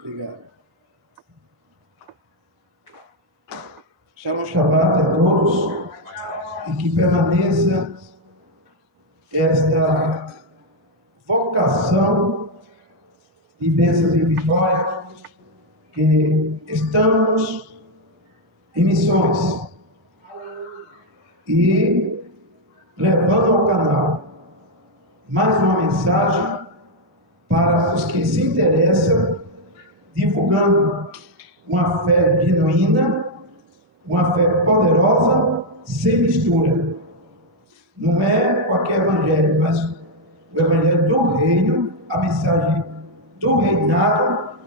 Obrigado. Shalom Shabbat a todos e que permaneça esta vocação de bênçãos e vitória, que estamos em missões e levando ao canal mais uma mensagem para os que se interessam, divulgando uma fé genuína, uma fé poderosa, sem mistura. Não é qualquer evangelho, mas o evangelho do reino, a mensagem do reinado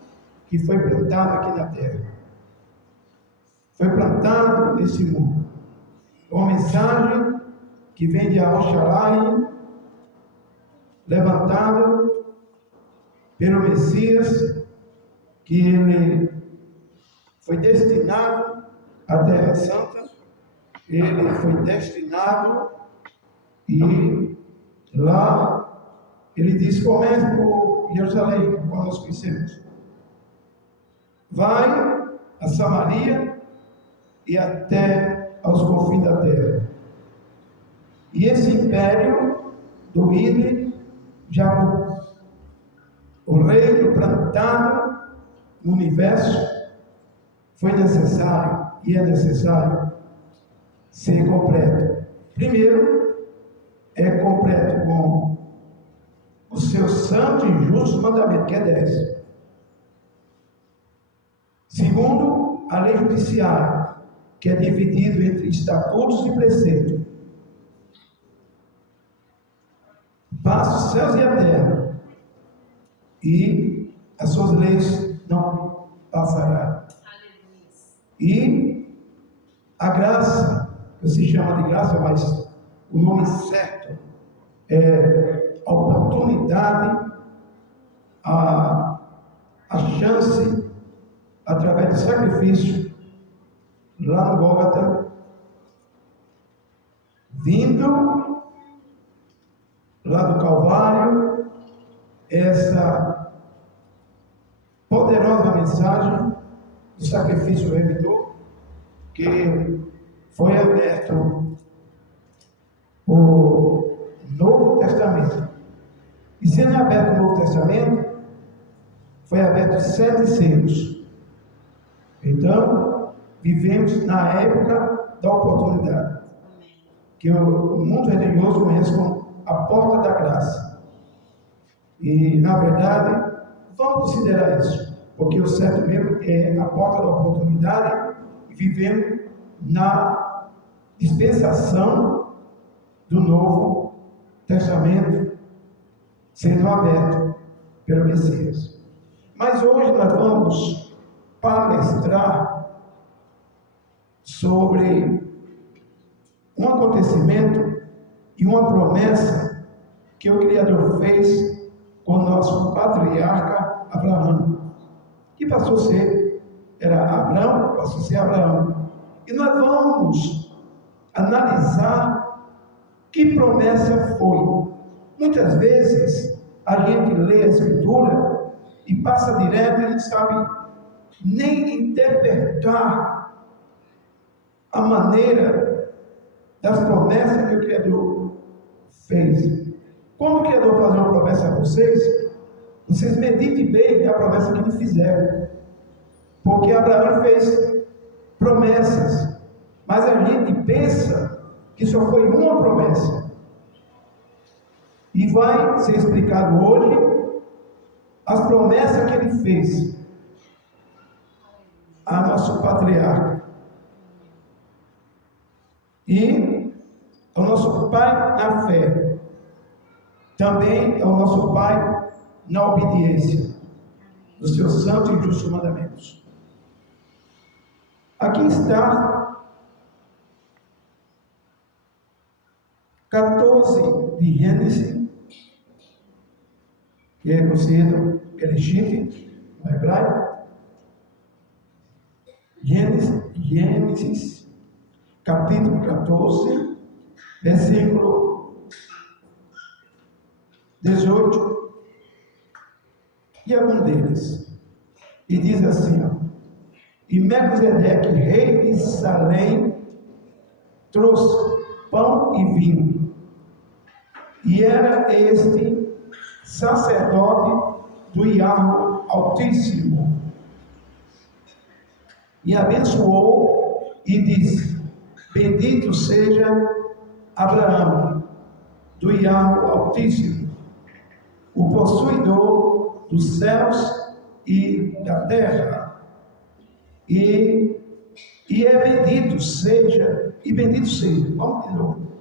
que foi plantado aqui na terra. Foi plantado nesse mundo. Uma mensagem que vem de Yerushalayim, levantado pelo Messias, que ele foi destinado à Terra Santa, ele foi destinado e lá ele diz: comece por Jerusalém, como nós conhecemos, vai a Samaria e até aos confins da terra. E esse império do ídolo, já o reino plantado no universo, foi necessário e é necessário ser completo. Primeiro, é completo com o seu santo e justo mandamento, que é 10. Segundo, a lei judiciária, que é dividido entre estatutos e preceitos. Passa os céus e a terra, e as suas leis não passarão. E a graça, que se chama de graça, mas o nome certo é a oportunidade, a chance, através do sacrifício, lá no Gólgota, vindo lá do Calvário, essa poderosa mensagem do sacrifício remidor, que foi aberto o Novo Testamento. E sendo aberto o Novo Testamento, foi aberto 7 selos. Então, vivemos na época da oportunidade, que o mundo religioso conhece como a porta da graça. E, na verdade, vamos considerar isso, porque o certo mesmo é a porta da oportunidade, e vivemos na dispensação do Novo Testamento sendo aberto pelo Messias. Mas hoje nós vamos palestrar sobre um acontecimento e uma promessa que o Criador fez com o nosso patriarca Abraão, que passou a ser, era Abraão, passou a ser Abraão. E nós vamos analisar que promessa foi. Muitas vezes a gente lê a Escritura e passa direto e não sabe nem interpretar a maneira das promessas que o Criador fez. Quando o Criador faz uma promessa a vocês, vocês meditem bem a promessa que lhe fizeram. Porque Abraão fez promessas, mas a gente pensa que só foi uma promessa. E vai ser explicado hoje as promessas que ele fez a nosso patriarca e ao nosso pai na fé. Também é o nosso pai na obediência dos seus santos e justos mandamentos. Aqui está 14 de Gênesis, que é conhecido Bereshit no hebraico. Gênesis, capítulo 14, versículo 18 e algum deles. E diz assim, ó, e Melquisedeque, rei de Salém, trouxe pão e vinho. E era este sacerdote do Iahvé Altíssimo. E abençoou e disse: bendito seja Abraão, do Iahvé Altíssimo, o possuidor dos céus e da terra. E bendito seja, vamos de novo.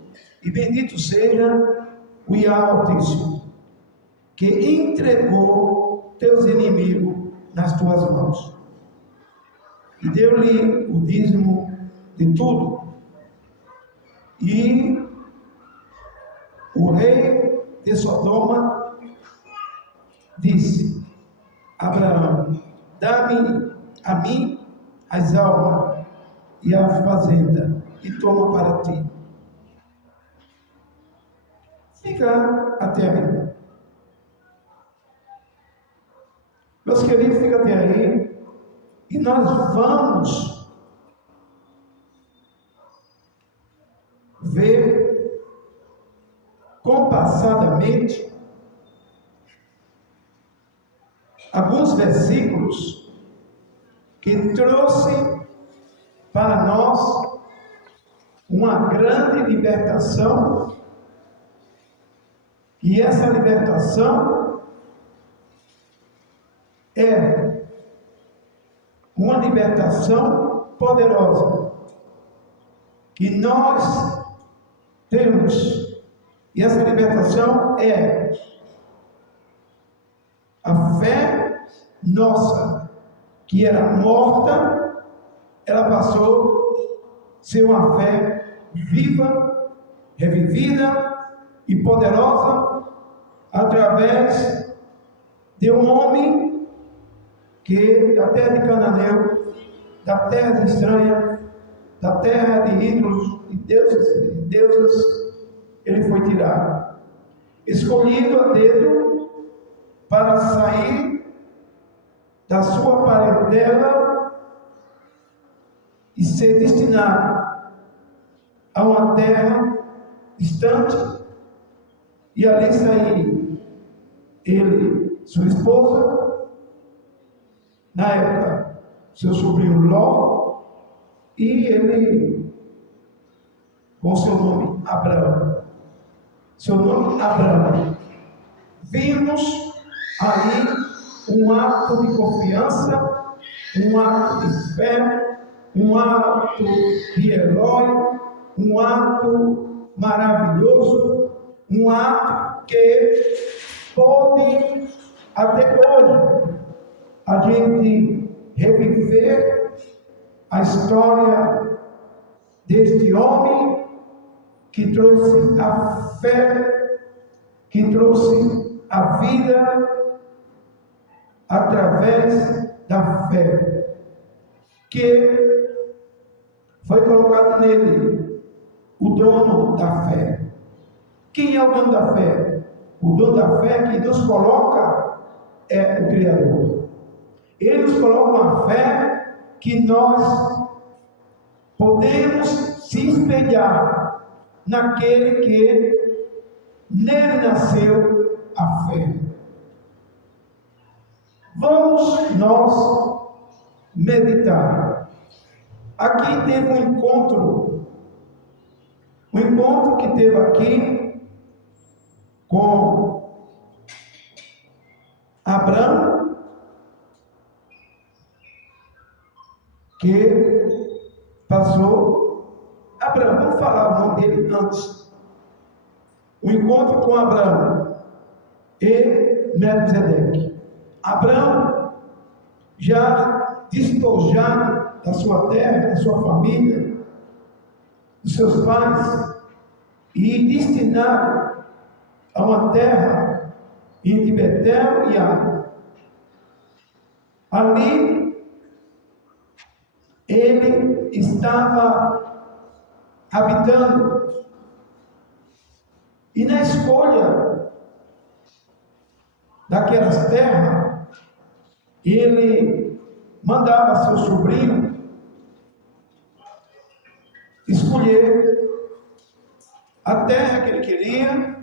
E bendito seja o Iahvé Altíssimo, que entregou teus inimigos nas tuas mãos. E deu-lhe o dízimo de tudo. E o rei de Sodoma disse: Abraão, dá-me a mim as almas e a fazenda, e toma para ti. Fica até aí. Meus queridos, fica até aí. E nós vamos ver compassadamente alguns versículos que trouxe para nós uma grande libertação, e essa libertação é uma libertação poderosa que nós temos, e essa libertação é a fé nossa, que era morta, ela passou a ser uma fé viva, revivida e poderosa, através de um homem que da terra de Cananeu, da terra estranha, da terra de ídolos e deusas, ele foi tirado, escolhido a dedo para sair da sua parentela e ser destinado a uma terra distante, e ali sair ele, sua esposa, na época seu sobrinho Ló, e ele com seu nome Abraão. Seu nome Abraão. Vimos aí um ato de confiança, um ato de fé, um ato de herói, um ato maravilhoso, um ato que pode até hoje a gente reviver a história deste homem que trouxe a fé, que trouxe a vida através da fé, que foi colocado nele o dono da fé. Quem é o dono da fé? O dono da fé que nos coloca é o Criador. Ele nos coloca uma fé que nós podemos se espelhar naquele que nele nasceu a fé. Vamos nós meditar. Aqui teve um encontro que teve aqui com Abraão, que passou. Abraão, vamos falar o nome dele antes. O encontro com Abraão e Melquisedeque. Abraão, já despojado da sua terra, da sua família, dos seus pais, e destinado a uma terra entre Betel e Ai. Ali ele estava habitando, e na escolha daquelas terras, ele mandava seu sobrinho escolher a terra que ele queria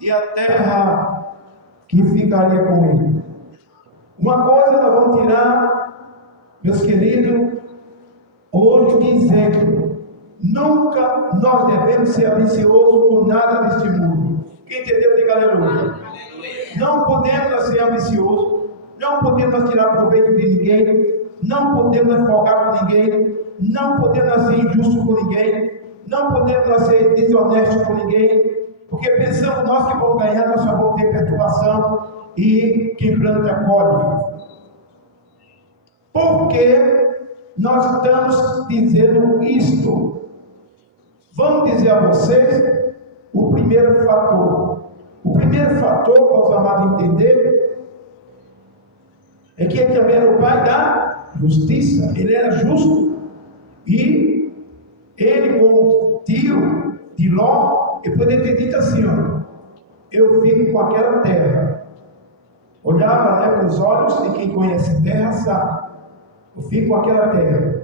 e a terra que ficaria com ele. Uma coisa nós vamos tirar, meus queridos, hoje de exemplo: nunca nós devemos ser ambiciosos por nada deste mundo. Quem entendeu, diga aleluia. Não podemos ser ambiciosos, não podemos tirar proveito de ninguém, não podemos folgar com ninguém, não podemos ser injustos com ninguém, não podemos ser desonestos com ninguém, porque pensamos nós que vamos ganhar, nós só vamos ter perturbação e quem planta colhe. Por que nós estamos dizendo isto? Vamos dizer a vocês o primeiro fator. O primeiro fator, para os amados entender, é que ele também era o pai da justiça. Ele era justo. E ele, como tio de Ló, ele poderia ter dito assim: ó, eu fico com aquela terra. Olhava, com os olhos de quem conhece terra, sabe. Eu fico com aquela terra.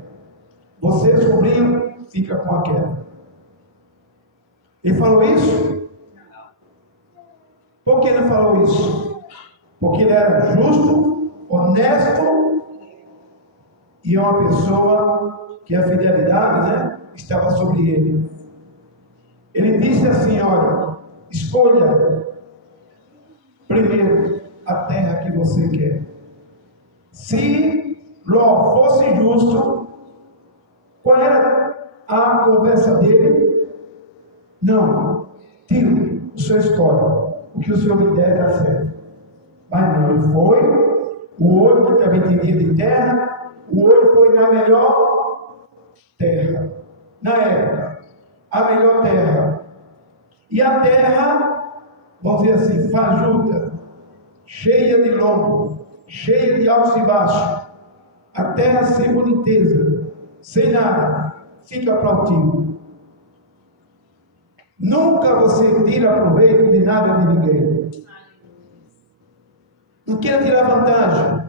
Você, sobrinho, fica com aquela. Ele falou isso? Por que ele falou isso? Porque ele era justo, honesto e é uma pessoa que a fidelidade, estava sobre ele. Ele disse assim: olha, escolha primeiro a terra que você quer. Se Ló fosse justo, qual era a conversa dele? Não, tio, o senhor escolhe. O que o senhor me der está certo. Mas não, ele foi, o olho que também entendia de terra, o olho foi na melhor terra, na época, a melhor terra. E a terra, vamos dizer assim, fajuta, cheia de lombo, cheia de altos e baixos, a terra sem boniteza, sem nada, fica para o tio. Nunca você tira proveito de nada de ninguém. Não queira tirar vantagem,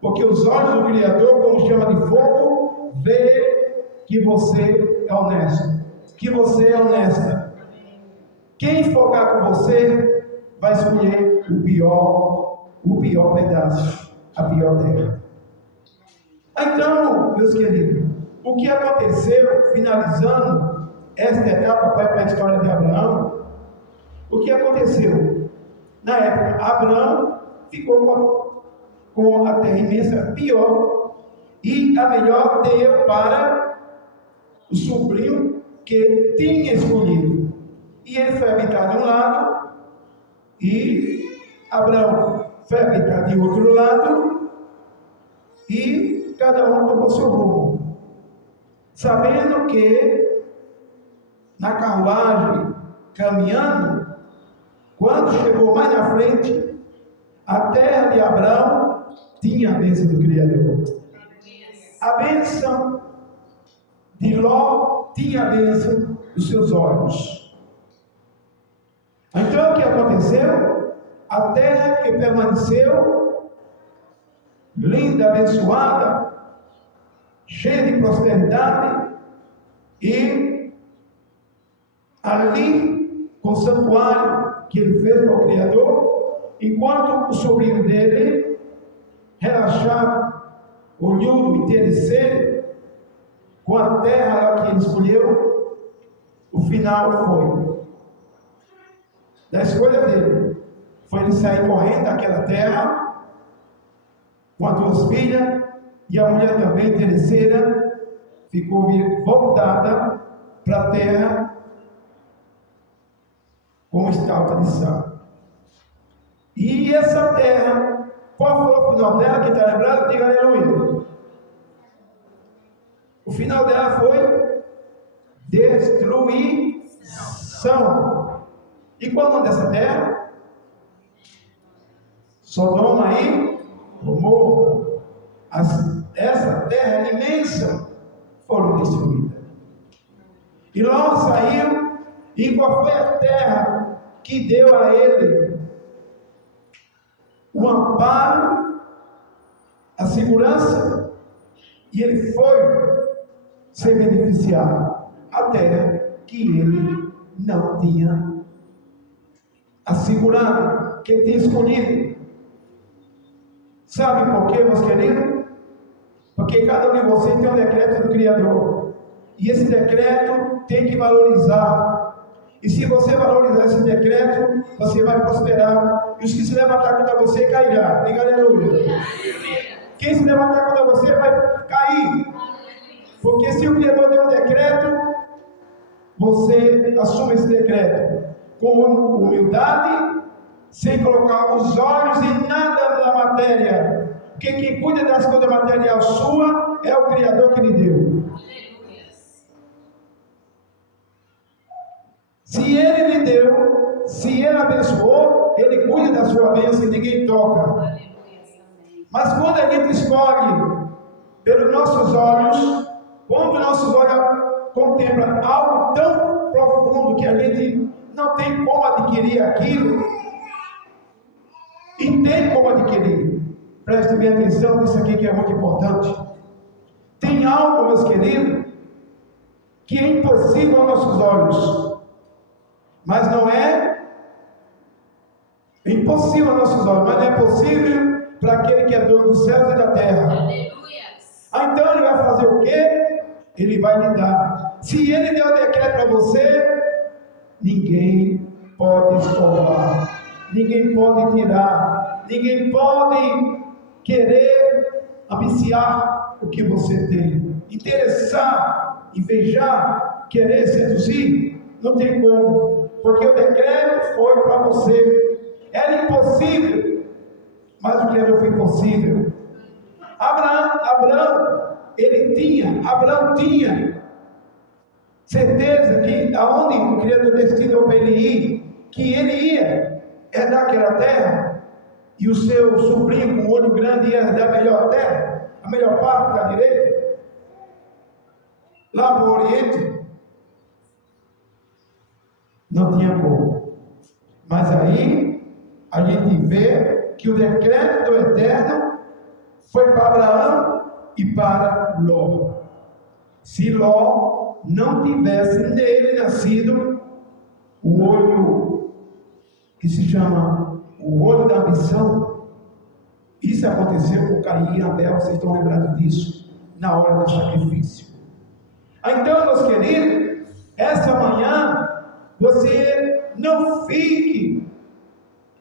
porque os olhos do Criador, como chama de fogo, vê que você é honesto, que você é honesta. Quem focar com você vai escolher o pior pedaço, a pior terra. Então, meus queridos, o que aconteceu, finalizando esta etapa para a história de Abraão, o que aconteceu? Na época, Abraão ficou com a terra imensa pior, e a melhor deu para o sobrinho que tinha escolhido. E ele foi habitar de um lado, e Abraão foi habitar de outro lado, e cada um tomou seu rumo, sabendo que na carruagem, caminhando, quando chegou mais na frente, a terra de Abraão tinha a bênção do Criador. A bênção de Ló tinha a bênção dos seus olhos. Então o que aconteceu? A terra que permaneceu linda, abençoada, cheia de prosperidade, e ali, com o santuário que ele fez para o Criador, enquanto o sobrinho dele relaxava, olhudo, interesseiro, com a terra que ele escolheu, o final foi da escolha dele. Foi ele sair correndo daquela terra com as duas filhas, e a mulher também interesseira ficou voltada para a terra como estátua de sal. E essa terra, qual foi o final dela? Quem está lembrado, diga aleluia. O final dela foi destruição. E qual é o nome dessa terra? Sodoma e Gomorra. Essa terra imensa foram destruídas. E Ló saiu. E qual foi a terra que deu a ele o amparo, a segurança? E ele foi ser beneficiado, até que ele não tinha assegurado, que ele tinha escolhido. Sabe por quê, meus queridos? Porque cada um de vocês tem um decreto do Criador, e esse decreto tem que valorizar. E se você valorizar esse decreto, você vai prosperar. E os que se levantar contra você cairá. Diga aleluia. Quem se levantar contra você vai cair. Porque se o Criador deu um decreto, você assume esse decreto com humildade, sem colocar os olhos em nada da matéria. Porque quem cuida das coisas materiais sua é o Criador que lhe deu. Se ele lhe deu, se ele abençoou, ele cuida da sua bênção e ninguém toca. Mas quando a gente escolhe pelos nossos olhos, quando nossos olhos contemplam algo tão profundo que a gente não tem como adquirir aquilo, e tem como adquirir, preste bem atenção nisso aqui que é muito importante. Tem algo, meus queridos, que é impossível aos nossos olhos. Mas não é impossível aos nossos olhos, mas não é possível para aquele que é dono dos céus e da terra. Então ele vai fazer o quê? Ele vai lhe dar. Se ele deu o decreto para você, ninguém pode estorbar, ninguém pode tirar, ninguém pode querer ambiciar o que você tem, interessar, invejar, querer seduzir, não tem como. Porque o decreto foi para você. Era impossível, mas o Criador foi possível. Abraão tinha certeza que aonde o Criador destinou para ele ir, que ele ia herdar aquela terra, e o seu sobrinho com o olho grande ia herdar a melhor terra, a melhor parte da direita, lá no Oriente. Não tinha como. Mas aí a gente vê que o decreto do Eterno foi para Abraão e para Ló. Se Ló não tivesse nele nascido o olho que se chama o olho da ambição, isso aconteceu com Caim e Abel, vocês estão lembrados disso, na hora do sacrifício. Então, meus queridos, essa manhã você não fique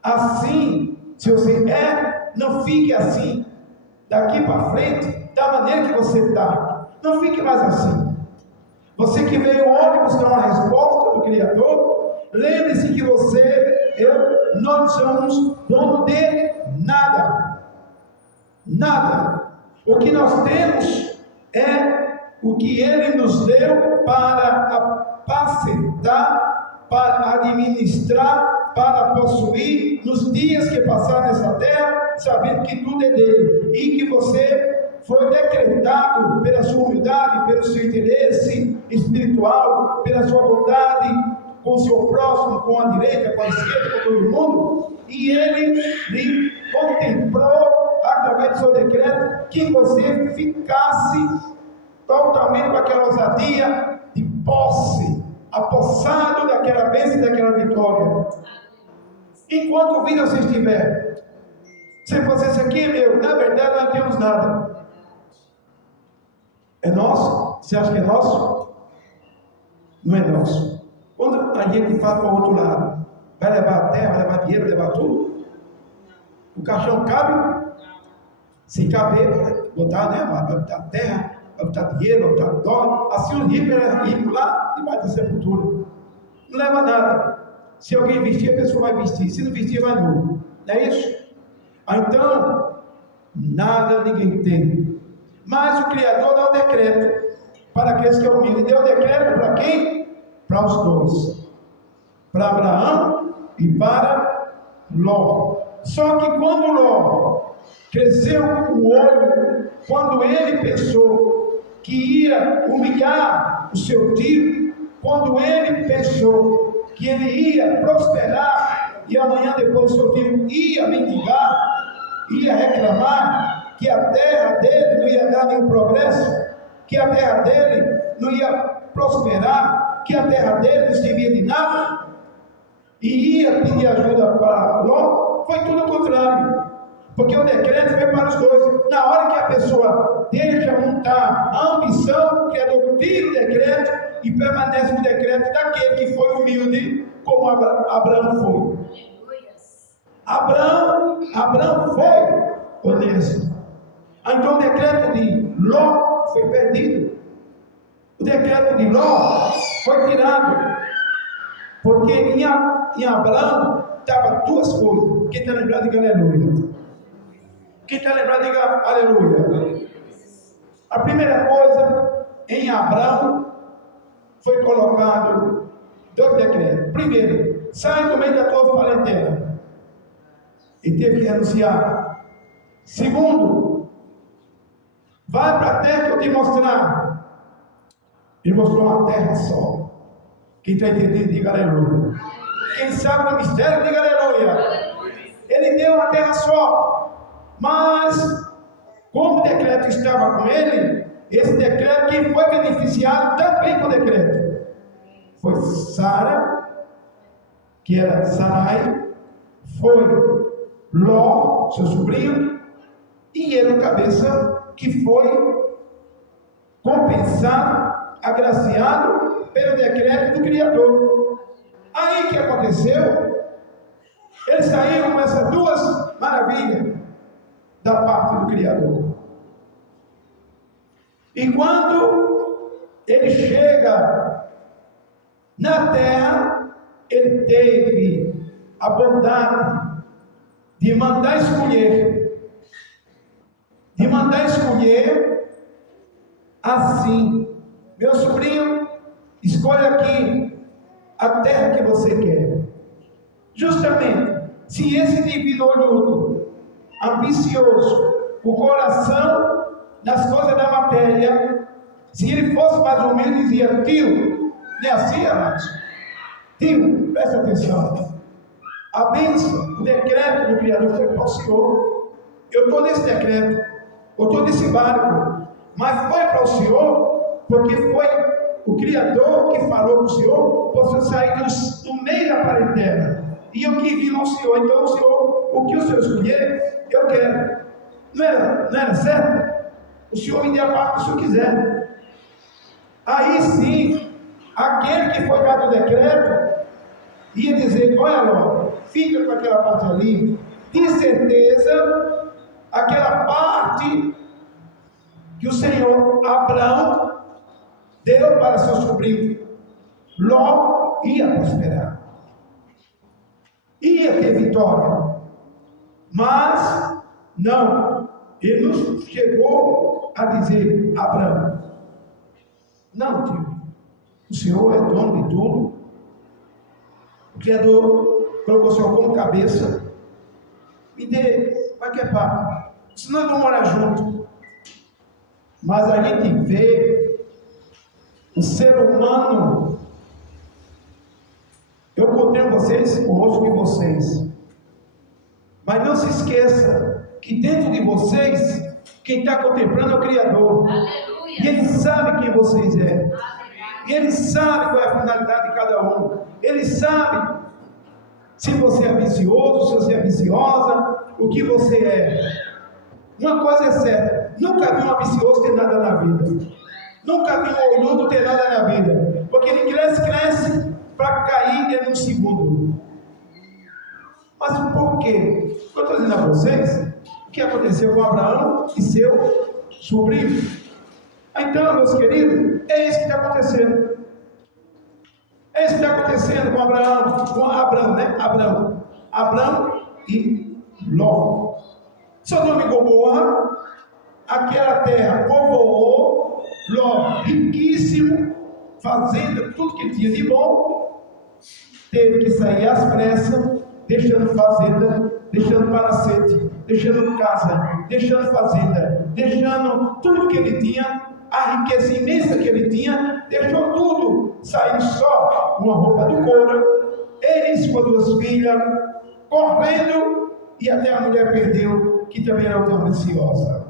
assim. Se você não fique assim daqui para frente, da maneira que você está. Não fique mais assim. Você que veio hoje buscar uma resposta do Criador, lembre-se que nós não somos dono de nada. Nada. O que nós temos é o que Ele nos deu para apacentar, para administrar, para possuir nos dias que passar nessa terra, sabendo que tudo é dele, e que você foi decretado pela sua humildade, pelo seu interesse espiritual, pela sua bondade com o seu próximo, com a direita, com a esquerda, com todo mundo, e ele lhe contemplou através do seu decreto que você ficasse totalmente com aquela ousadia de posse, apossado daquela bênção e daquela vitória. Enquanto vida você estiver, se fosse isso aqui, na verdade nós não temos nada. É nosso? Você acha que é nosso? Não é nosso. Quando a gente fala para o outro lado, vai levar a terra, vai levar dinheiro, vai levar tudo? O caixão cabe? Se caber, vai botar, né? Vai botar terra, vai botar dinheiro, vai botar dólar. Assim o rico era rico lá debaixo da sepultura. Não leva nada. Se alguém vestir, a pessoa vai vestir. Se não vestir, vai nu. Não é isso? Então, nada ninguém tem. Mas o Criador dá o decreto para aqueles que é humilde. Deu o decreto para quem? Para os dois. Para Abraão e para Ló. Só que quando Ló cresceu o olho, quando ele pensou que ia humilhar o seu tio, quando ele pensou que ele ia prosperar e amanhã depois o seu tio ia mendigar, ia reclamar, que a terra dele não ia dar nenhum progresso, que a terra dele não ia prosperar, que a terra dele não servia de nada, e ia pedir ajuda para Ló. Foi tudo o contrário, porque o decreto veio para os dois. Na hora que a pessoa deixa montar a ambição, que tira o decreto e permanece no decreto daquele que foi humilde, como Abraão foi. Abraão foi honesto. Então o decreto de Ló foi perdido. O decreto de Ló foi tirado. Porque em Abraão estava duas coisas. Quem está lembrado, diga aleluia. Quem está lembrado, diga aleluia. A primeira coisa, em Abraão foi colocado dois decretos. Primeiro, sai do meio da tua parentela. E teve que renunciar. Segundo, vai para a terra que eu te mostrar. Ele mostrou uma terra só. Quem está entendendo, diga aleluia. Quem sabe do mistério, diga aleluia. Ele deu uma terra só. Mas, como o decreto estava com ele, esse decreto, quem foi beneficiado também com o decreto foi Sara, que era Sarai, foi Ló, seu sobrinho, e ele, o cabeça, que foi compensado, agraciado pelo decreto do Criador. Aí que aconteceu? Eles saíram com essas duas maravilhas da parte do Criador. E quando ele chega na terra, ele teve a bondade de mandar escolher assim: meu sobrinho, escolha aqui a terra que você quer. Justamente, se esse indivíduo olhudo, ambicioso, o coração nas coisas da matéria, se ele fosse mais humilde, dizia: tio, não é assim, amados? Tio, presta atenção. A bênção, o decreto do Criador foi para o Senhor. Eu estou nesse decreto, eu estou nesse barco, mas foi para o Senhor, porque foi o Criador que falou para o Senhor, para você sair do meio da parentela. E eu que vim ao Senhor. Então o Senhor, o que o Senhor escolher, eu quero. Não era certo? O Senhor me dê a parte que o Senhor quiser. Aí sim, aquele que foi dado o decreto ia dizer: olha Ló, fica com aquela parte ali. De certeza, aquela parte que o Senhor Abraão deu para seu sobrinho Ló ia prosperar, ia ter vitória. Mas não, ele não chegou a dizer: Abraão, não, tio, o Senhor é dono de tudo, o Criador colocou o Senhor como cabeça, me dê qualquer parte, senão nós vamos morar juntos. Mas a gente vê o ser humano. Eu contei vocês o rosto de vocês, mas não se esqueça que dentro de vocês, quem está contemplando é o Criador. Aleluia. E Ele sabe quem vocês é. E Ele sabe qual é a finalidade de cada um. Ele sabe se você é ambicioso, se você é ambiciosa, o que você é. Uma coisa é certa: nunca vi um ambicioso ter nada na vida. Nunca vi um olhudo ter nada na vida. Porque ele cresce para cair dentro de um segundo. Mas por quê? Eu estou dizendo a vocês o que aconteceu com Abraão e seu sobrinho. Então, meus queridos, é isso que está acontecendo. É isso que está acontecendo com Abraão, né? Abraão e Ló. Sodoma e Gomorra, aquela terra povoou, Ló riquíssimo, fazenda, tudo que tinha de bom, teve que sair às pressas, deixando fazenda, deixando palacete, deixando casa, deixando fazenda, deixando tudo que ele tinha, a riqueza imensa que ele tinha, deixou tudo, saiu só uma roupa do couro, ele e suas duas filhas, correndo, e até a mulher perdeu, que também era tão ambiciosa.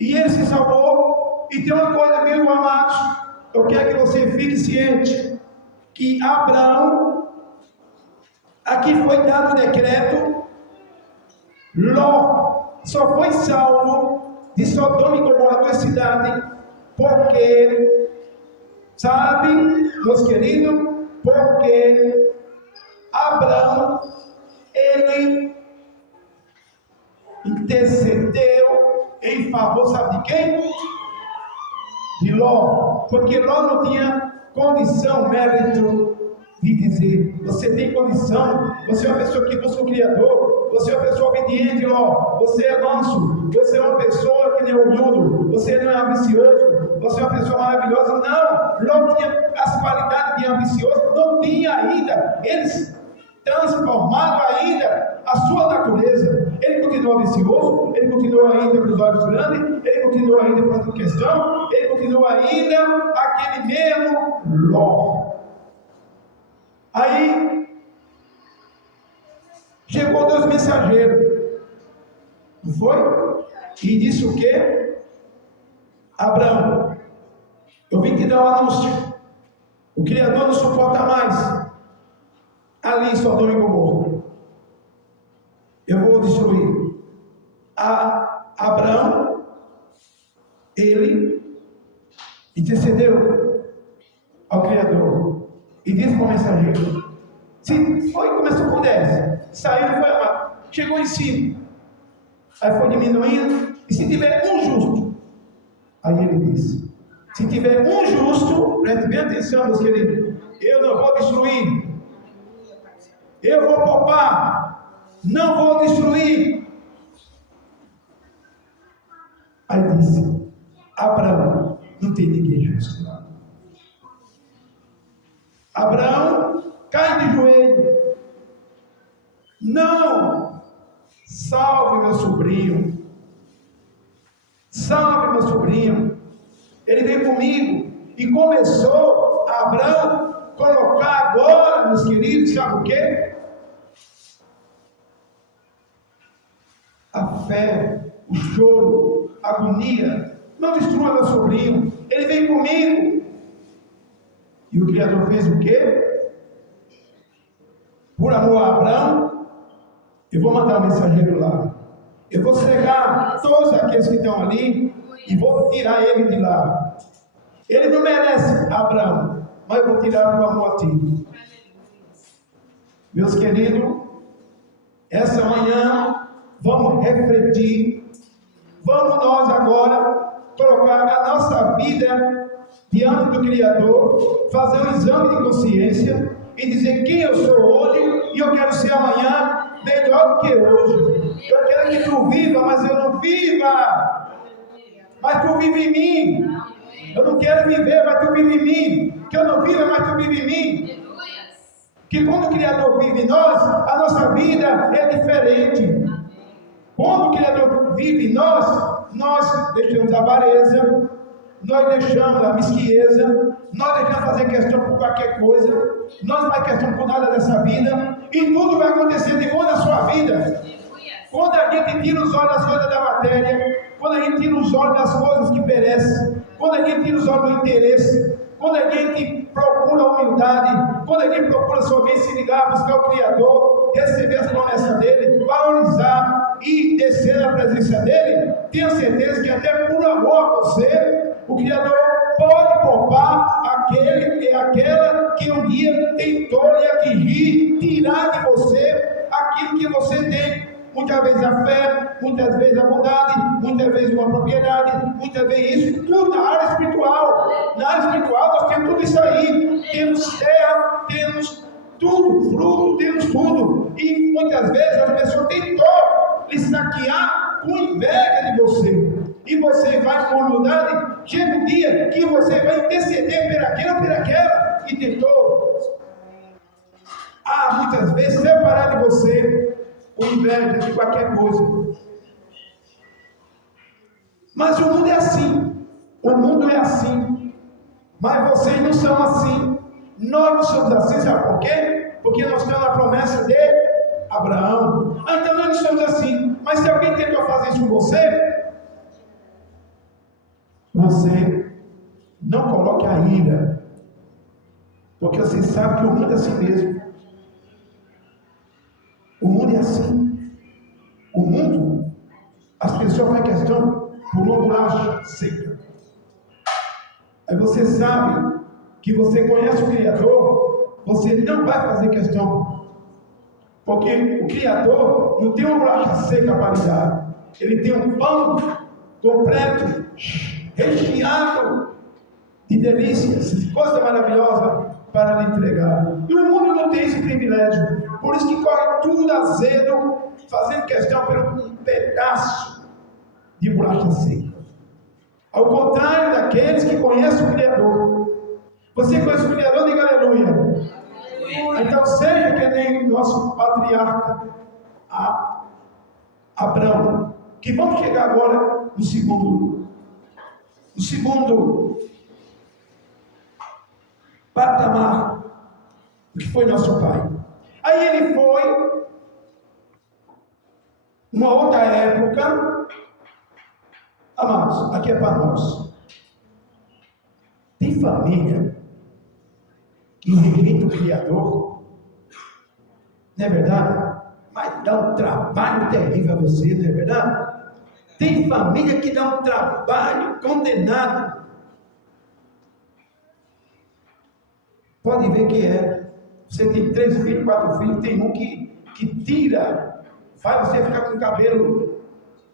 E ele se salvou. E tem uma coisa, viu, amados? Eu quero que você fique ciente que Abraão, aqui foi dado o decreto, Ló só foi salvo de Sodoma e Gomorra, tua cidade, porque, sabe, meus queridos, porque Abraão, ele intercedeu em favor, sabe de quem? De Ló, porque Ló não tinha condição, mérito de dizer, você tem condição, você é uma pessoa que busca o Criador, você é uma pessoa obediente, Ló, você é manso, você é uma pessoa que nem orgulho, você não é ambicioso, você é uma pessoa maravilhosa. Não, Ló tinha as qualidades de ambicioso, não tinha ainda, eles transformaram ainda a sua natureza. Ele continua ambicioso, ele continua ainda com os olhos grandes, ele continua ainda fazendo questão, ele continua ainda aquele mesmo Ló. Aí chegou Deus mensageiro, não foi? E disse o quê? Abraão, eu vim te dar um anúncio, o Criador não suporta mais ali em Sodoma e Gomorra, eu vou destruir. Abraão, ele intercedeu ao Criador e disse para o mensageiro, se foi, começou com 10, saiu, foi amado, chegou em 5, aí foi diminuindo, e se tiver um justo, aí ele disse, se tiver um justo, preste bem atenção, meus queridos, eu não vou destruir, eu vou poupar, não vou destruir. Aí disse, Abraão, não tem ninguém justo lá. Abraão cai de joelho, não, salve meu sobrinho, salve meu sobrinho, ele veio comigo, e começou Abraão colocar agora, meus queridos, sabe o quê? A fé, o choro, a agonia, não destrua meu sobrinho, ele veio comigo. E o Criador fez o quê? Por amor a Abraão, eu vou mandar um mensageiro lá, eu vou cegar todos aqueles que estão ali, e vou tirar ele de lá. Ele não merece, Abraão, mas eu vou tirar por amor a ti. Meus queridos, essa manhã vamos refletir, vamos nós agora colocar a nossa vida diante do Criador, fazer um exame de consciência e dizer quem eu sou hoje, e eu quero ser amanhã melhor do que hoje. Eu quero que tu viva, mas eu não viva, mas tu vive em mim. Eu não quero viver, mas tu vive em mim. Que eu não viva, mas tu vive em mim. Que quando o Criador vive em nós, a nossa vida é diferente. Quando o Criador vive em nós deixamos a avareza, nós deixamos a mesquieza, nós deixamos fazer questão por qualquer coisa, nós não faz questão por nada dessa vida, e tudo vai acontecer de bom na sua vida. Quando a gente tira os olhos das coisas da matéria, quando a gente tira os olhos das coisas que perecem, quando a gente tira os olhos do interesse, quando a gente procura a humildade, quando a gente procura somente se ligar, buscar o Criador, receber as promessas dele, valorizar e descer na presença dele, tenha certeza que até por amor a você, o Criador pode poupar aquele e aquela que um dia tentou lhe atingir, tirar de você aquilo que você tem. Muitas vezes a fé, muitas vezes a bondade, muitas vezes uma propriedade, muitas vezes isso, tudo na área espiritual. Na área espiritual nós temos tudo isso aí. Temos terra, temos tudo, fruto, temos tudo. E muitas vezes as pessoas tentou lhe saquear com inveja de você. E você vai com humildade, chega um dia que você vai interceder por aquele ou por aquela que tentou. Muitas vezes separar de você, ou inveja de qualquer coisa. Mas o mundo é assim. O mundo é assim. Mas vocês não são assim. Nós não somos assim, sabe por quê? Porque nós temos a promessa de Abraão. Então nós não somos assim. Mas se alguém tentou fazer isso com você, você não coloque a ira, porque você sabe que o mundo é assim mesmo. O mundo é assim. O mundo, as pessoas fazem questão por uma bolacha seca. Aí você sabe que você conhece o Criador, você não vai fazer questão. Porque o Criador não tem uma bolacha seca para lhe dar. Ele tem um pão completo, recheado de delícias, de coisa maravilhosa para lhe entregar. E o mundo não tem esse privilégio. Por isso que corre tudo azedo, fazendo questão por um pedaço de bolacha seca. Ao contrário daqueles que conhecem o Criador. Você conhece o Criador? Diga aleluia. Então seja que nem nosso patriarca Abraão. Que vamos chegar agora no segundo patamar do que foi nosso pai. Aí ele foi, numa outra época, amados, aqui é para nós. Tem família que rejeita o Criador, não é verdade? Mas dá um trabalho terrível a você, não é verdade? Tem família que dá um trabalho condenado. Pode ver que é. Você tem 3 filhos, 4 filhos, tem um que tira, faz você ficar com o cabelo,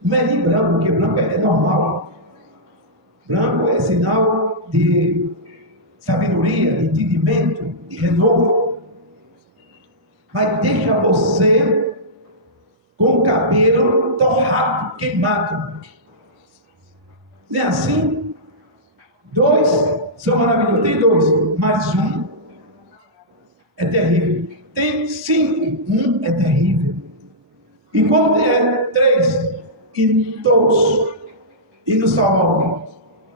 não é nem branco, porque branco é normal. Branco é sinal de sabedoria, de entendimento, de renovo. Mas deixa você com o cabelo torrado, queimado. Não é assim? 2 são maravilhosos. Tem 2, mas 1 é terrível. Tem 5, 1 é terrível. E quando é 3, e todos, e no salão.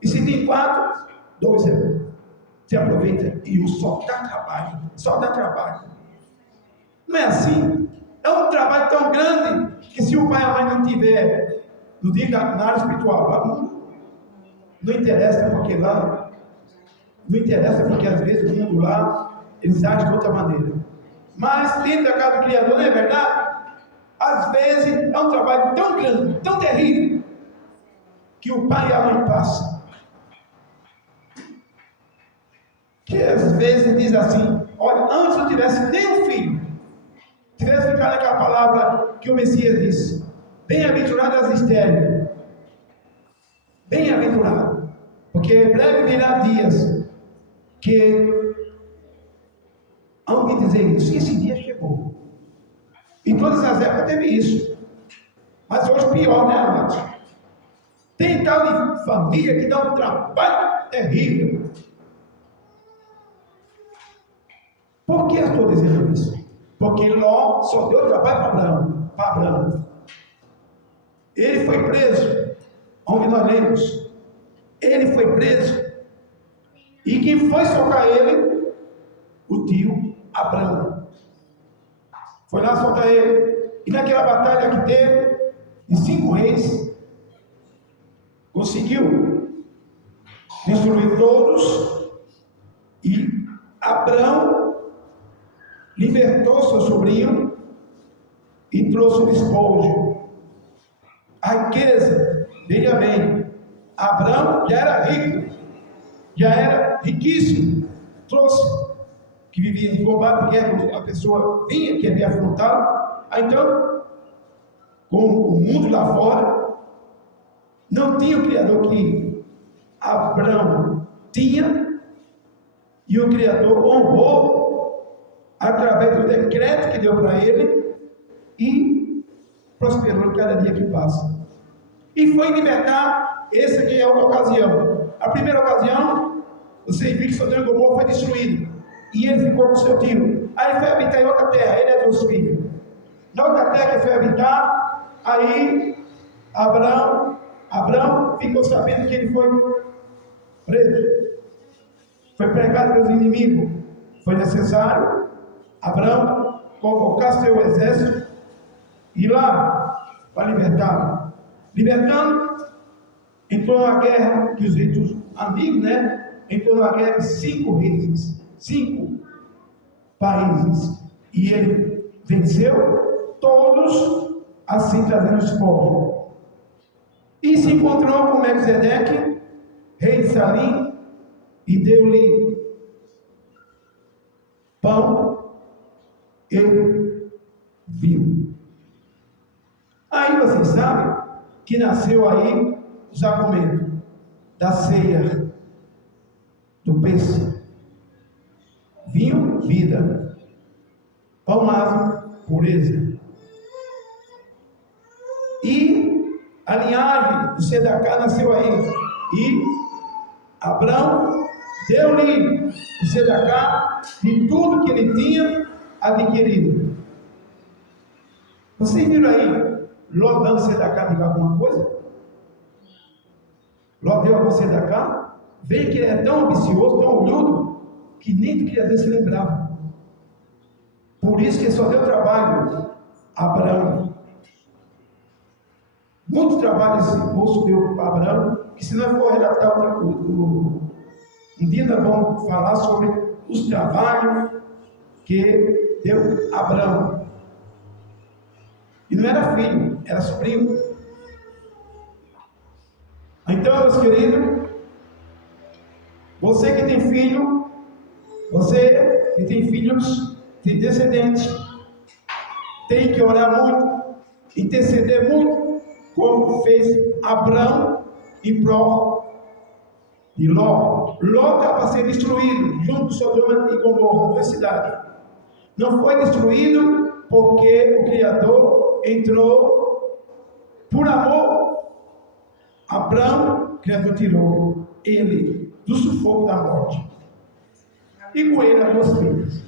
E se tem 4, 2 é bom. Você aproveita e o só dá trabalho. Só dá trabalho. Não é assim? É um trabalho tão grande que se o pai e a mãe não tiver, não diga na área espiritual, lá não interessa porque lá, não interessa porque às vezes o mundo lá, eles agem de outra maneira. Mas dentro da casa do Criador, não é verdade? Às vezes é um trabalho tão grande, tão terrível, que o pai e a mãe passam. Que às vezes diz assim, olha, antes eu tivesse nem um filho, tivesse ficado aquela palavra que o Messias disse, bem-aventuradas as estéreis, bem-aventurado, porque breve virá dias que hão de dizer isso, e esse dia chegou. Em todas as épocas teve isso, mas hoje pior, né, amados? Tem tal de família que dá um trabalho terrível. Por que eu estou dizendo isso? Porque Ló só deu trabalho para Abraão. Ele foi preso, onde nós lemos. Ele foi preso. E quem foi soltar ele? O tio Abraão. Foi lá soltar ele. E naquela batalha que teve, de 5 reis, conseguiu destruir todos. E Abraão libertou seu sobrinho e trouxe o despojo. A riqueza, veja bem, Abraão já era rico, já era riquíssimo, trouxe, que vivia de combate, guerra, a pessoa vinha, queria afrontá-lo. Então, com o mundo lá fora, não tinha o Criador que Abraão tinha, e o Criador honrou através do decreto que deu para ele e prosperou cada dia que passa. E foi libertar, essa aqui é outra ocasião. A primeira ocasião, você viu que Sodoma e Gomorra foi destruído e ele ficou com seu tio. Aí ele foi habitar em outra terra, ele e seus filhos. Na outra terra que ele foi habitar, aí Abraão ficou sabendo que ele foi preso, foi pregado pelos inimigos. Foi necessário Abraão convocar seu exército e ir lá para libertá-lo. Libertando, entrou na guerra, que os reis amigos, né? Entrou na guerra de 5 reis, 5 países, e ele venceu todos, assim trazendo sposo. E se encontrou com Melquisedeque, rei de Salim, e deu-lhe pão e vinho. Aí vocês sabem que nasceu aí os argumentos da ceia, do peixe, vinho, vida, pão ázimo, pureza. E a linhagem do Sedacá nasceu aí. E Abraão deu-lhe o Sedacá de tudo que ele tinha adquirido. Vocês viram aí Ló dando Sedacá de alguma coisa? Ló deu algum Sedacá? Veio que ele é tão ambicioso, tão olhudo, que nem do Criador se lembrava. Por isso que só deu trabalho a Abraão. Muito trabalho esse moço deu para Abraão, que se não for relatar um dia nós vamos falar sobre os trabalhos que deu Abraão. E não era filho, era sobrinho. Então, meus queridos, você que tem filho, você que tem filhos, tem descendentes, tem que orar muito, interceder muito, como fez Abraão em prol de Ló. Ló estava para ser destruído, junto com Sodoma e Gomorra, 2 cidades. Não foi destruído porque o Criador entrou por amor. Abraão, o Criador tirou ele do sufoco da morte. E com ele as 2 filhas.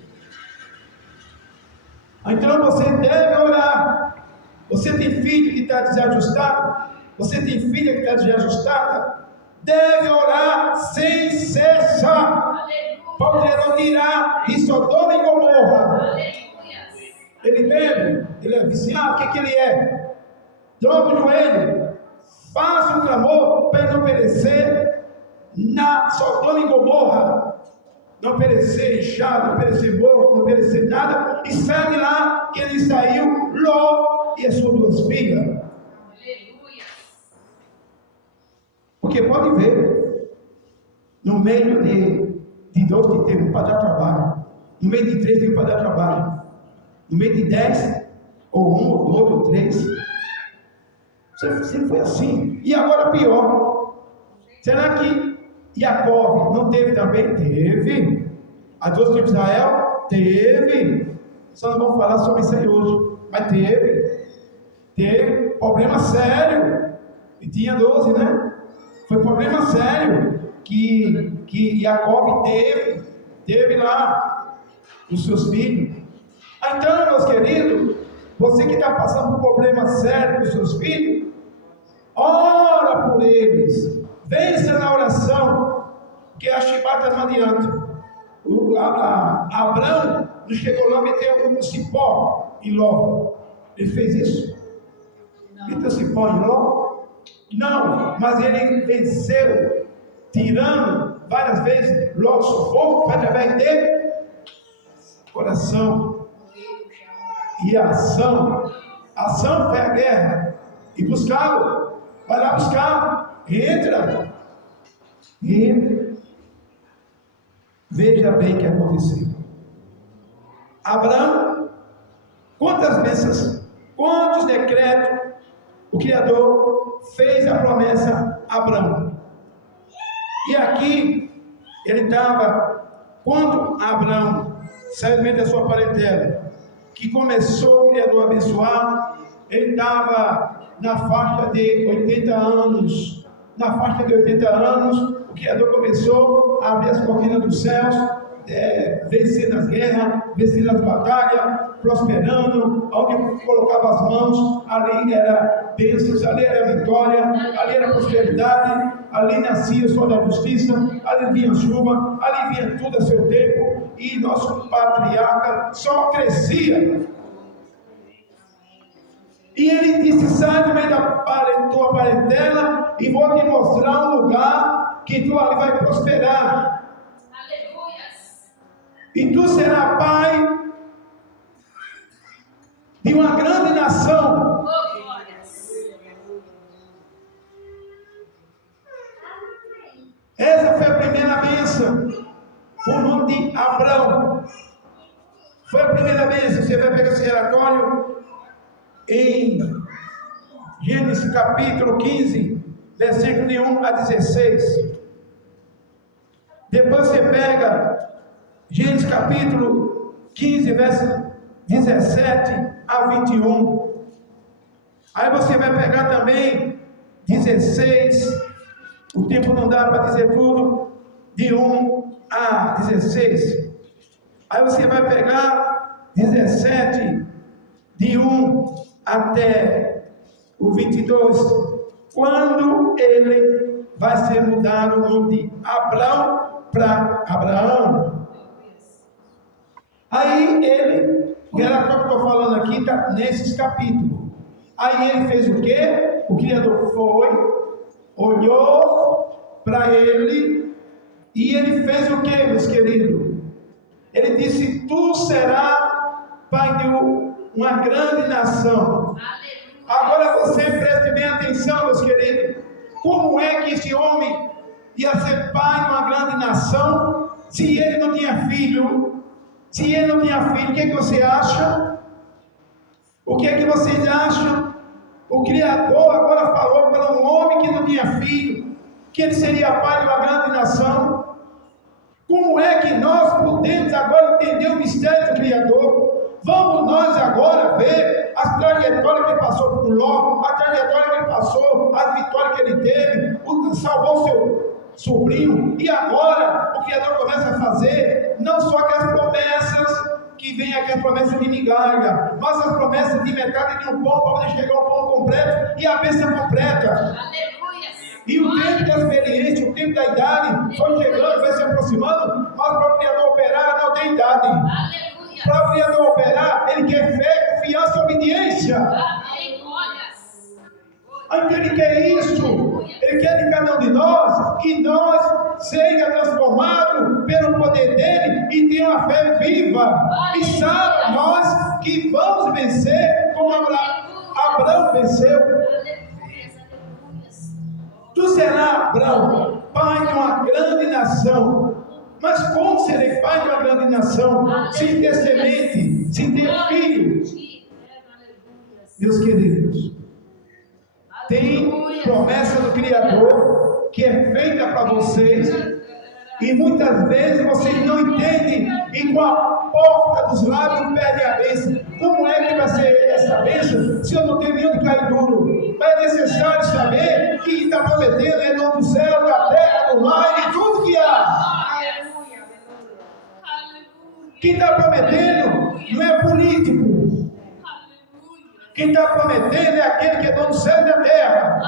Então você deve orar. Você tem filho que está desajustado? Você tem filha que está desajustada? Deve orar sem cessar. Para o Criador tirar de Sodoma e Gomorra. Ele bebe, ele é viciado, o que ele é? Dobra o joelho, faça um clamor para ele não perecer na Sodoma e Gomorra. Não perecer inchado, não perecer morto, não perecer nada. E sai de lá que ele saiu, Ló e as suas 2 filhas. Aleluia. Porque pode ver, no meio de 2 que tem um para dar trabalho, no meio de 3 tem um para dar trabalho, no meio de 10, ou 1, ou 2, ou 3, sempre foi assim. E agora pior, será que Jacó não teve também? Teve. As 2 tribos de Israel? Teve. Só não vamos falar sobre isso aí hoje, mas teve problema sério. E tinha 12, né? Foi problema sério que Jacó teve lá os seus filhos. Então, meus queridos, você que está passando por problema sério com os seus filhos, ora por eles, vença na oração, que a chibata não adianta. Abraão não chegou lá e meteu um cipó em Ló. Ele fez isso? Meteu cipó em Ló? Não, mas ele venceu, tirando várias vezes Ló do sufoco, através dele, coração e ação. Ação foi a guerra. E buscá-lo. Vai lá buscar. Entra. E veja bem o que aconteceu. Abraão, quantas bênçãos, quantos decretos o Criador fez a promessa a Abraão. E aqui ele estava, quando Abraão saiu do meio da sua parentela, que começou o Criador a abençoar, ele estava na faixa de 80 anos. Na faixa de 80 anos, o Criador começou a abrir as cortinas dos céus, vencendo as guerras, vencendo as batalhas, prosperando. Onde colocava as mãos, ali era bênçãos, ali era vitória, ali era prosperidade, ali nascia o sol da justiça, ali vinha chuva, ali vinha tudo a seu tempo. E nosso patriarca só crescia. E ele disse: sai do meio da tua parentela e vou te mostrar um lugar que tu ali vai prosperar. Aleluias. E tu serás pai de uma grande nação. Oh, glórias. Essa foi a primeira bênção, o nome de Abrão. Foi a primeira bênção. Você vai pegar esse relatório em Gênesis capítulo 15, versículo de 1 a 16. Depois você pega Gênesis capítulo 15, verso 17 a 21. Aí você vai pegar também 16, o tempo não dá para dizer tudo, de 1 a 16. Aí você vai pegar 17, de 1 até o 22, quando ele vai ser mudado o nome de Abrão para Abraão. Aí ele, o relatório que eu estou falando aqui está nesses capítulos. Aí ele fez o quê? O Criador foi, olhou para ele e ele fez o quê, meus queridos? Ele disse: tu serás pai de uma grande nação. Agora você preste bem atenção, meus queridos. Como é que esse homem ia ser pai de uma grande nação se ele não tinha filho? Se ele não tinha filho, o que é que você acha? O que é que vocês acham? O Criador agora falou para um homem que não tinha filho, que ele seria pai de uma grande nação. Como é que nós podemos agora entender o mistério do Criador? Vamos nós agora ver as trajetórias que ele passou por Ló, a trajetória que ele passou, as vitórias que ele teve, salvou seu sobrinho, e agora o Criador começa a fazer não só aquelas promessas que vem aqui, as promessas de migalha, mas as promessas de metade de um pão para poder chegar ao pão completo e a bênção completa. Aleluia. E o tempo da experiência, o tempo da idade foi chegando, vai se aproximando, mas para o Criador operar não tem idade. Aleluia. Para o Criador operar, ele quer fé, confiança e obediência. Amém. Glórias. Então ele quer isso. Ele quer de cada um de nós que nós seja transformado pelo poder dele e tenha uma fé viva. E saiba nós que vamos vencer como Abraão venceu. Aleluia. Tu serás, Abraão, pai de uma grande nação. Mas como serei pai de uma grande nação sem ter semente, sem ter filho? Meus queridos, tem promessa do Criador que é feita para vocês, e muitas vezes vocês não entendem, e com a porta dos lábios pede a bênção. Como é que vai ser essa bênção se eu não tenho nenhum de cair duro? É necessário saber que está prometendo é dono do céu, da terra, do mar e de tudo que há. Quem está prometendo não é político. Quem está prometendo é aquele que é dono do céu e da terra.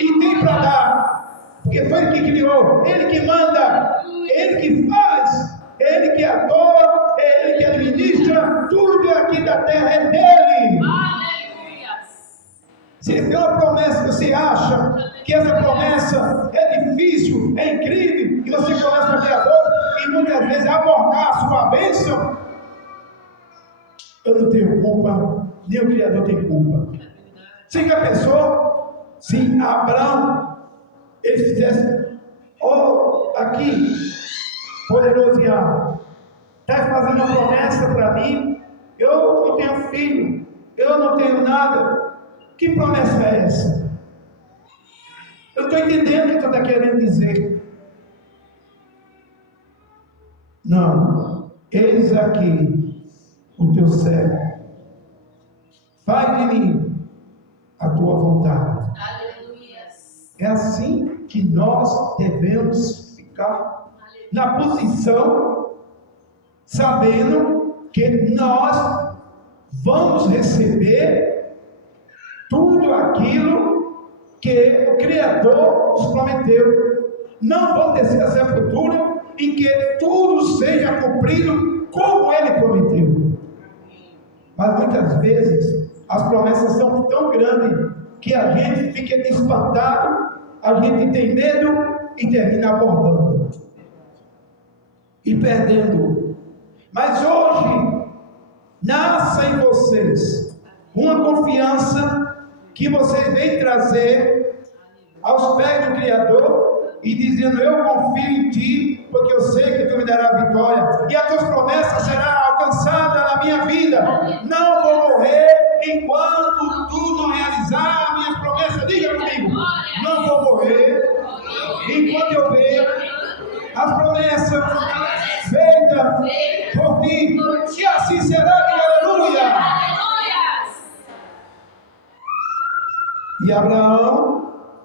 E tem para dar. Porque foi ele que criou, ele que manda, ele que faz, ele que atua, ele que administra. Tudo aqui da terra é dele. Se tem uma promessa que você acha que essa promessa é difícil, é incrível, e você começa a ter a boca e muitas vezes abortar a sua bênção, eu não tenho culpa, nem o Criador tem culpa. Você já pensou se Abraão ele fizesse, aqui, poderoso Yahweh, está fazendo uma promessa para mim, eu não tenho filho, eu não tenho nada. Que promessa é essa? Eu estou entendendo o que tu está querendo dizer. Não, eis aqui o teu servo. Faz de mim a tua vontade. Aleluia. É assim que nós devemos ficar na posição, sabendo que nós vamos receber tudo aquilo que o Criador nos prometeu. Não vamos descer a sepultura em que tudo seja cumprido como Ele prometeu. Mas muitas vezes as promessas são tão grandes que a gente fica espantado, a gente tem medo e termina abordando e perdendo. Mas hoje nasce em vocês uma confiança que você vem trazer aos pés do Criador e dizendo: eu confio em ti, porque eu sei que tu me dará a vitória e as tuas promessas serão alcançadas na minha vida. Não vou morrer enquanto tu não realizar minhas promessas. Diga comigo: não vou morrer enquanto eu ver as promessas feitas por ti. E assim será, aleluia.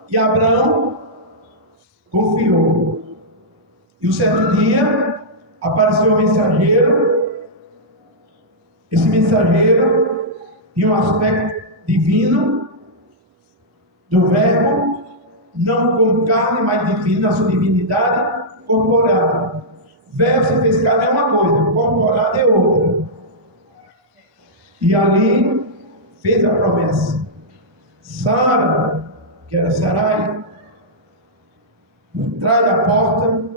E Abraão confiou. E um certo dia apareceu um mensageiro. Esse mensageiro tinha um aspecto divino do Verbo, não como carne, mas divino, na sua divinidade corporal. Verbo se fez carne é uma coisa, corporal é outra. E ali fez a promessa. Sara, que era Sarai, atrás da porta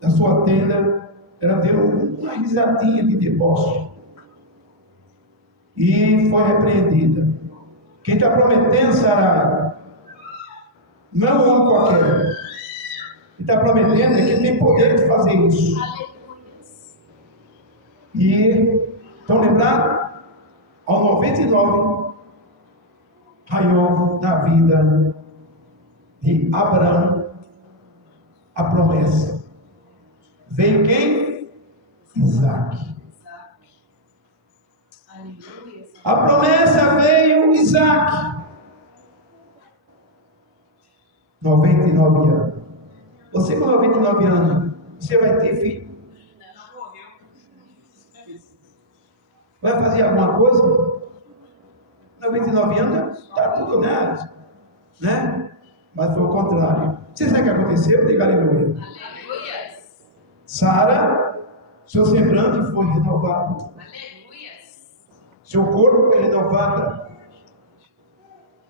da sua tenda, ela deu uma risadinha de deboche e foi repreendida. Quem está prometendo, Sarai, não é um homem qualquer. Quem está prometendo é quem tem poder de fazer isso. E estão lembrados? Ao 99 raiou na vida de Abraão a promessa. Veio quem? Isaac. A promessa veio Isaac. 99 anos. Você com 99 anos, você vai ter filho? Vai fazer alguma coisa? 99 anos, está tudo nada, né? Mas foi o contrário. Você sabe o que aconteceu? Diga aleluia. Sara, seu semblante foi renovado. Seu corpo foi renovado.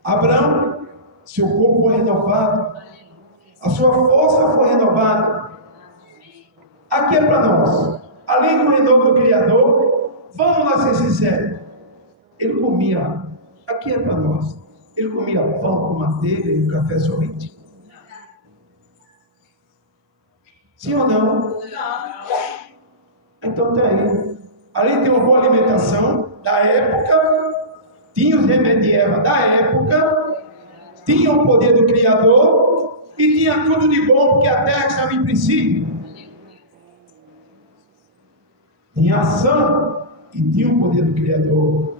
Abraão, seu corpo foi renovado. A sua força foi renovada. Aqui é para nós. Além do renovo do Criador, vamos lá ser sinceros. Ele comia, aqui é para nós. Ele comia pão com manteiga e café somente. Sim ou não? Não. Então está aí. Além de ter uma boa alimentação da época, tinha os remédios de Eva da época, tinha o poder do Criador e tinha tudo de bom, porque a terra estava em princípio. Tinha ação e tinha o poder do Criador.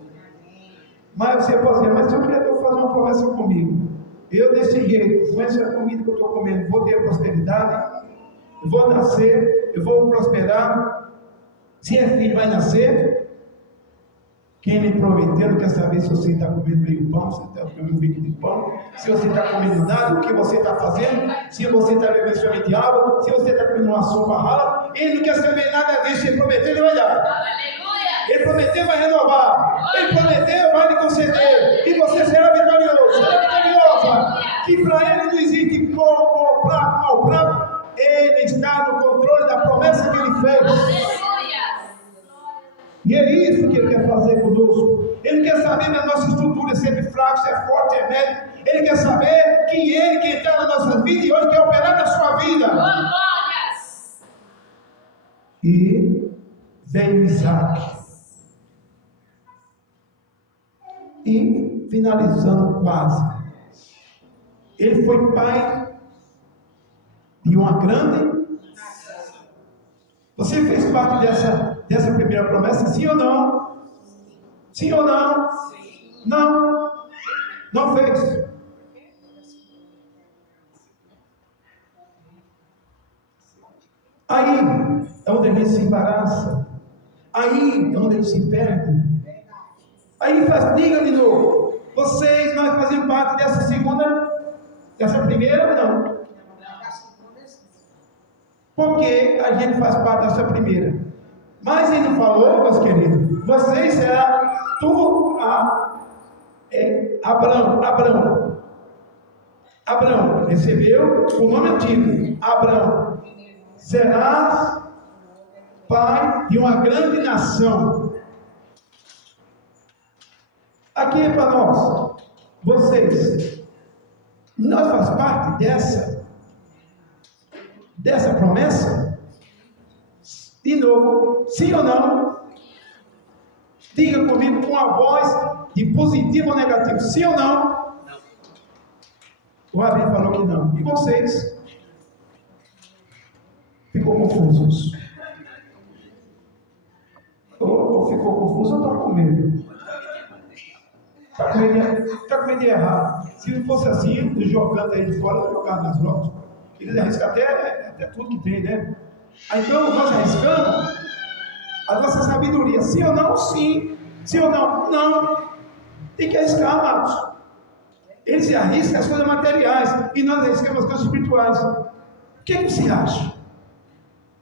Mas você pode dizer: mas se o Criador faz uma promessa comigo, eu desse jeito, com essa comida que eu estou comendo, vou ter prosperidade, eu vou nascer, eu vou prosperar. Se é filho, vai nascer. Quem lhe prometeu não quer saber se você está comendo meio pão, se está comendo um bico de pão, se você está comendo nada, o que você está fazendo, se você está bebendo somente de água, se você está comendo uma sopa rala. Ele não quer saber nada disso. Ele prometeu, ele vai dar. Ele prometeu, vai renovar. Ele prometeu, vai lhe conceder. E você será vitorioso. Será vitoriosa. Que para ele não existe bom prato, mau prato. Ele está no controle da promessa que ele fez. E é isso que ele quer fazer conosco. Ele quer saber da nossa estrutura, se é fraco, se é forte, se é médio. Ele quer saber que ele quer entrar nas nossas vidas e hoje quer operar na sua vida. E veio Isaac. E finalizando quase, ele foi pai de uma grande. Você fez parte dessa primeira promessa, sim ou não? Sim ou não? Não. Não fez. Aí é onde a gente se embaraça. Aí é onde a gente se perde. Aí ele faz, diga de novo. Vocês, nós fazemos parte dessa segunda, dessa primeira, não. Porque a gente faz parte dessa primeira. Mas ele falou, meus queridos, vocês serão Abrão recebeu o nome antigo, Abrão. Serás pai de uma grande nação. Aqui é para nós, vocês. Nós faz parte dessa promessa? De novo, sim ou não? Diga comigo com a voz de positivo ou negativo, sim ou não? O Rabi falou que não. E vocês? Ficou confusos? Ou ficou confuso ou está com medo? Está com medo de errar. Se não fosse assim, os jogantes aí de fora jogaram nas rodas. Eles arriscam até tudo que tem, né? Então nós arriscamos a nossa sabedoria. Sim ou não? Sim. Sim ou não? Não. Tem que arriscar, amados. Eles arriscam as coisas materiais e nós arriscamos as coisas espirituais. O que você acha?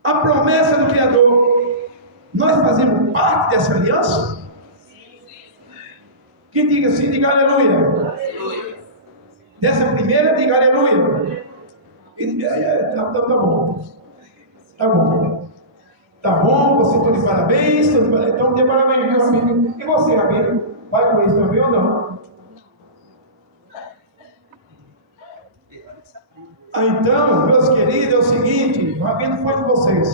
A promessa do Criador, nós fazemos parte dessa aliança? Quem diga sim, diga aleluia. Dessa primeira, diga aleluia. Tá bom. Tá bom. Tá bom, você está de parabéns. Então, de parabéns, meu amigo. E você, amigo? Vai com isso também ou não? Então, meus queridos, é o seguinte: o rabino foi com vocês.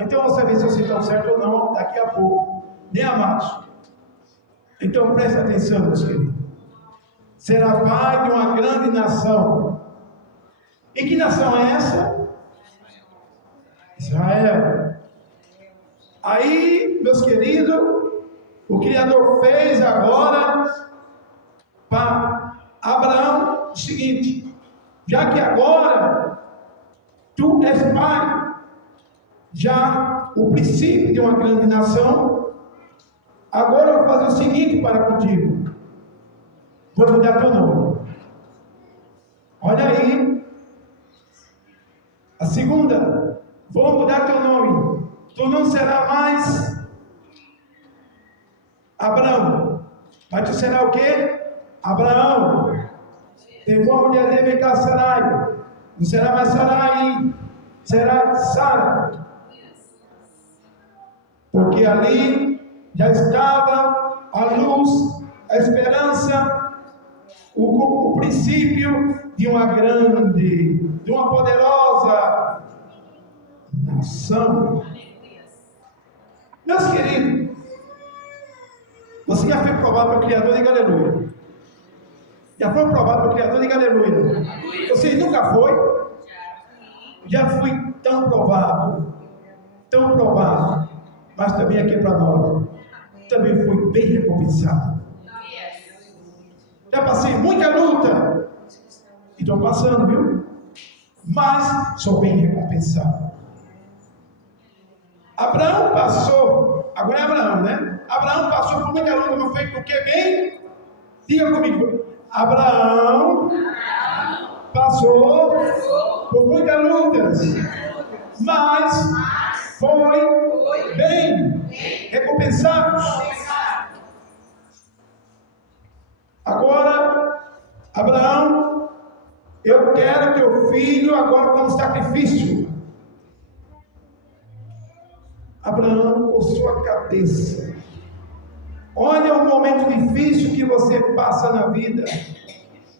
Então, eu vou saber se vocês estão certos ou não daqui a pouco. Nem amados. Então, preste atenção, meus queridos. Será pai de uma grande nação. E que nação é essa? Israel. Aí, meus queridos, o Criador fez agora para Abraão o seguinte: já que agora tu és pai, já o princípio de uma grande nação, agora eu vou fazer o seguinte para contigo: vou mudar teu nome. Olha aí. A segunda, vou mudar teu nome. Tu não será mais Abraão, mas tu será o quê? Abraão. Pegou a mulher dele, vem cá, Sarai. Não será mais Sarai, será Sara. Porque ali já estava a luz, a esperança, o princípio de uma grande, de uma poderosa nação. Meus queridos, você já foi provado pelo Criador, diga aleluia. Já foi provado pelo Criador, diga aleluia. Você nunca foi? Já fui tão provado, mas também aqui para nós, também fui bem recompensado. Já passei muita luta, e estou passando, viu? Mas sou bem recompensado. Abraão passou, agora é Abraão, né? Abraão passou por muita luta, mas foi por que bem? Diga comigo. Abraão passou por muitas lutas, mas foi bem recompensado. Agora, Abraão, eu quero teu filho agora como sacrifício. Abraão coçou a cabeça. Olha o momento difícil que você passa na vida,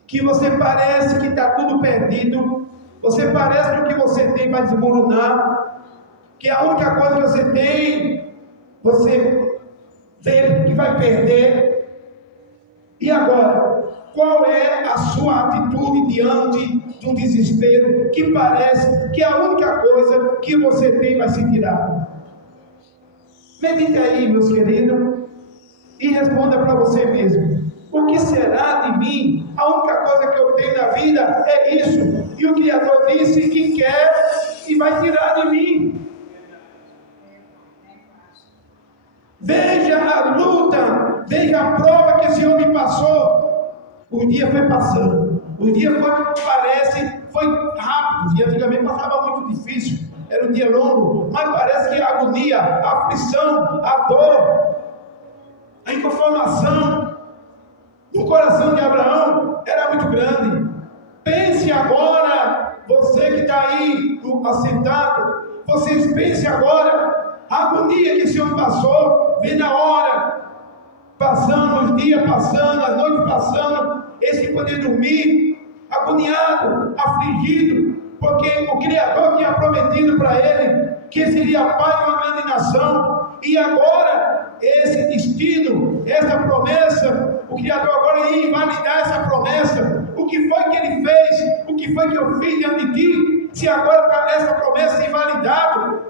que você parece que está tudo perdido, você parece que o que você tem vai desmoronar, que a única coisa que você tem, você vê que vai perder. E agora, qual é a sua atitude diante de um desespero que parece que a única coisa que você tem vai se tirar? Medite aí, meus queridos, e responda para você mesmo: o que será de mim? A única coisa que eu tenho na vida é isso. E o Criador disse que quer e vai tirar de mim. Veja a luta, veja a prova que esse homem passou. O dia foi passando. O dia foi rápido. O dia antigamente passava muito difícil. Era um dia longo, mas parece que a agonia, a aflição, a dor, a inconformação no coração de Abraão era muito grande. Pense agora, você que está aí assentado, vocês pensem agora, a agonia que esse homem passou, vendo a hora passando, os dias passando, as noites passando, esse poder dormir, agoniado, afligido, porque o Criador tinha prometido para ele que seria pai de uma grande nação, e agora esse destino, essa promessa, o Criador agora ia invalidar essa promessa. O que foi que ele fez? O que foi que eu fiz diante de ti? Se agora essa promessa é invalidada,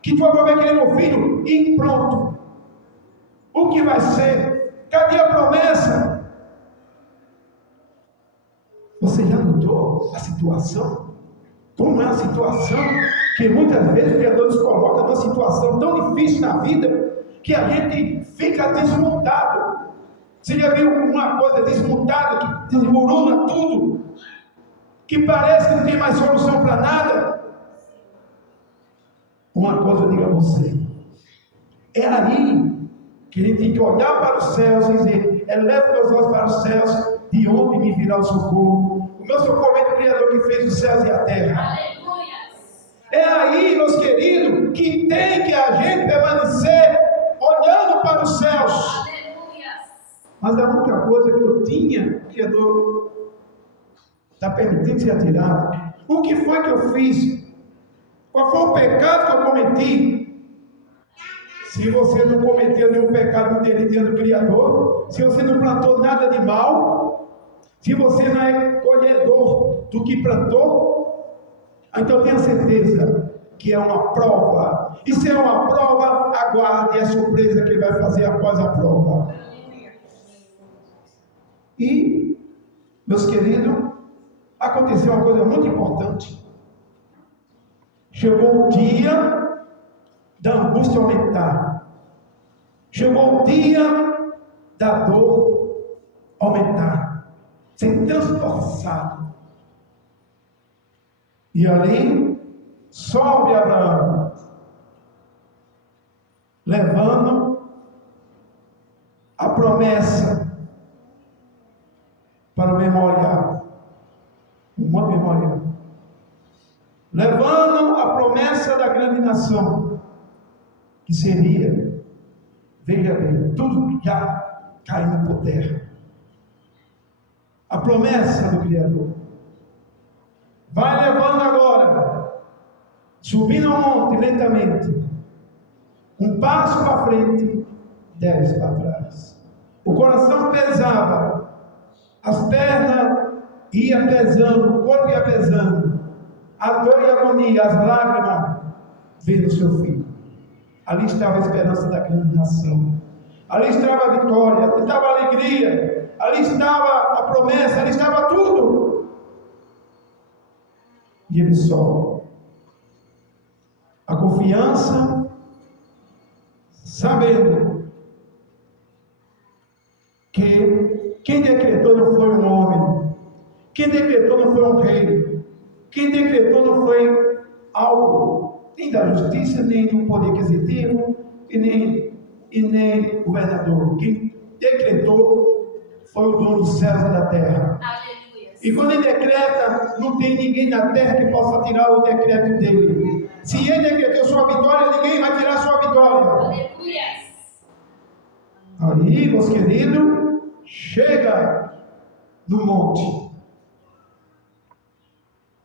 que tu agora vai querer meu filho, e pronto. O que vai ser? Cadê a promessa? Você já notou a situação? Como é a situação que muitas vezes o Criador nos coloca numa situação tão difícil na vida que a gente fica desmontado. Você já viu uma coisa desmontada que desmorona tudo? Que parece que não tem mais solução para nada? Uma coisa eu digo a você: é aí que a gente tem que olhar para os céus e dizer: eleva meus olhos para os céus, de onde me virá o socorro? O meu socorro é do Criador que fez os céus e a terra. Aleluia. É aí, meus queridos, que tem que a gente permanecer olhando para os céus. Aleluia. Mas a única coisa que eu tinha, o Criador está permitindo ser tirado. O que foi que eu fiz? Qual foi o pecado que eu cometi? Se você não cometeu nenhum pecado diante do Criador, se você não plantou nada de mal, se você não é colhedor do que plantou, então tenha certeza que é uma prova. E se é uma prova, aguarde a surpresa que ele vai fazer após a prova. E, meus queridos, aconteceu uma coisa muito importante. Chegou o dia da angústia aumentar. Chegou o dia da dor aumentar. Ser transpassado. E ali sobe Abraão, levando a promessa para o memorial. Uma memorial. Levando a promessa da grande nação, que seria, veja bem, tudo já caindo por terra. A promessa do Criador. Vai levando agora, subindo ao monte lentamente, um passo para frente, 10 para trás. O coração pesava, as pernas iam pesando, o corpo ia pesando, a dor e a agonia, as lágrimas, vendo seu filho. Ali estava a esperança da grande nação, ali estava a vitória, ali estava a alegria, ali estava a promessa, ali estava tudo. E ele sobe. A confiança, sabendo que quem decretou não foi um homem, quem decretou não foi um rei, quem decretou não foi algo nem da justiça, nem do poder aquisitivo, e nem governador. Quem decretou foi o dono dos céus e da terra. Aleluia. E quando ele decreta, não tem ninguém na terra que possa tirar o decreto dele. Se ele decretou sua vitória, ninguém vai tirar sua vitória. Aleluia. Aí, meus queridos, chega no monte.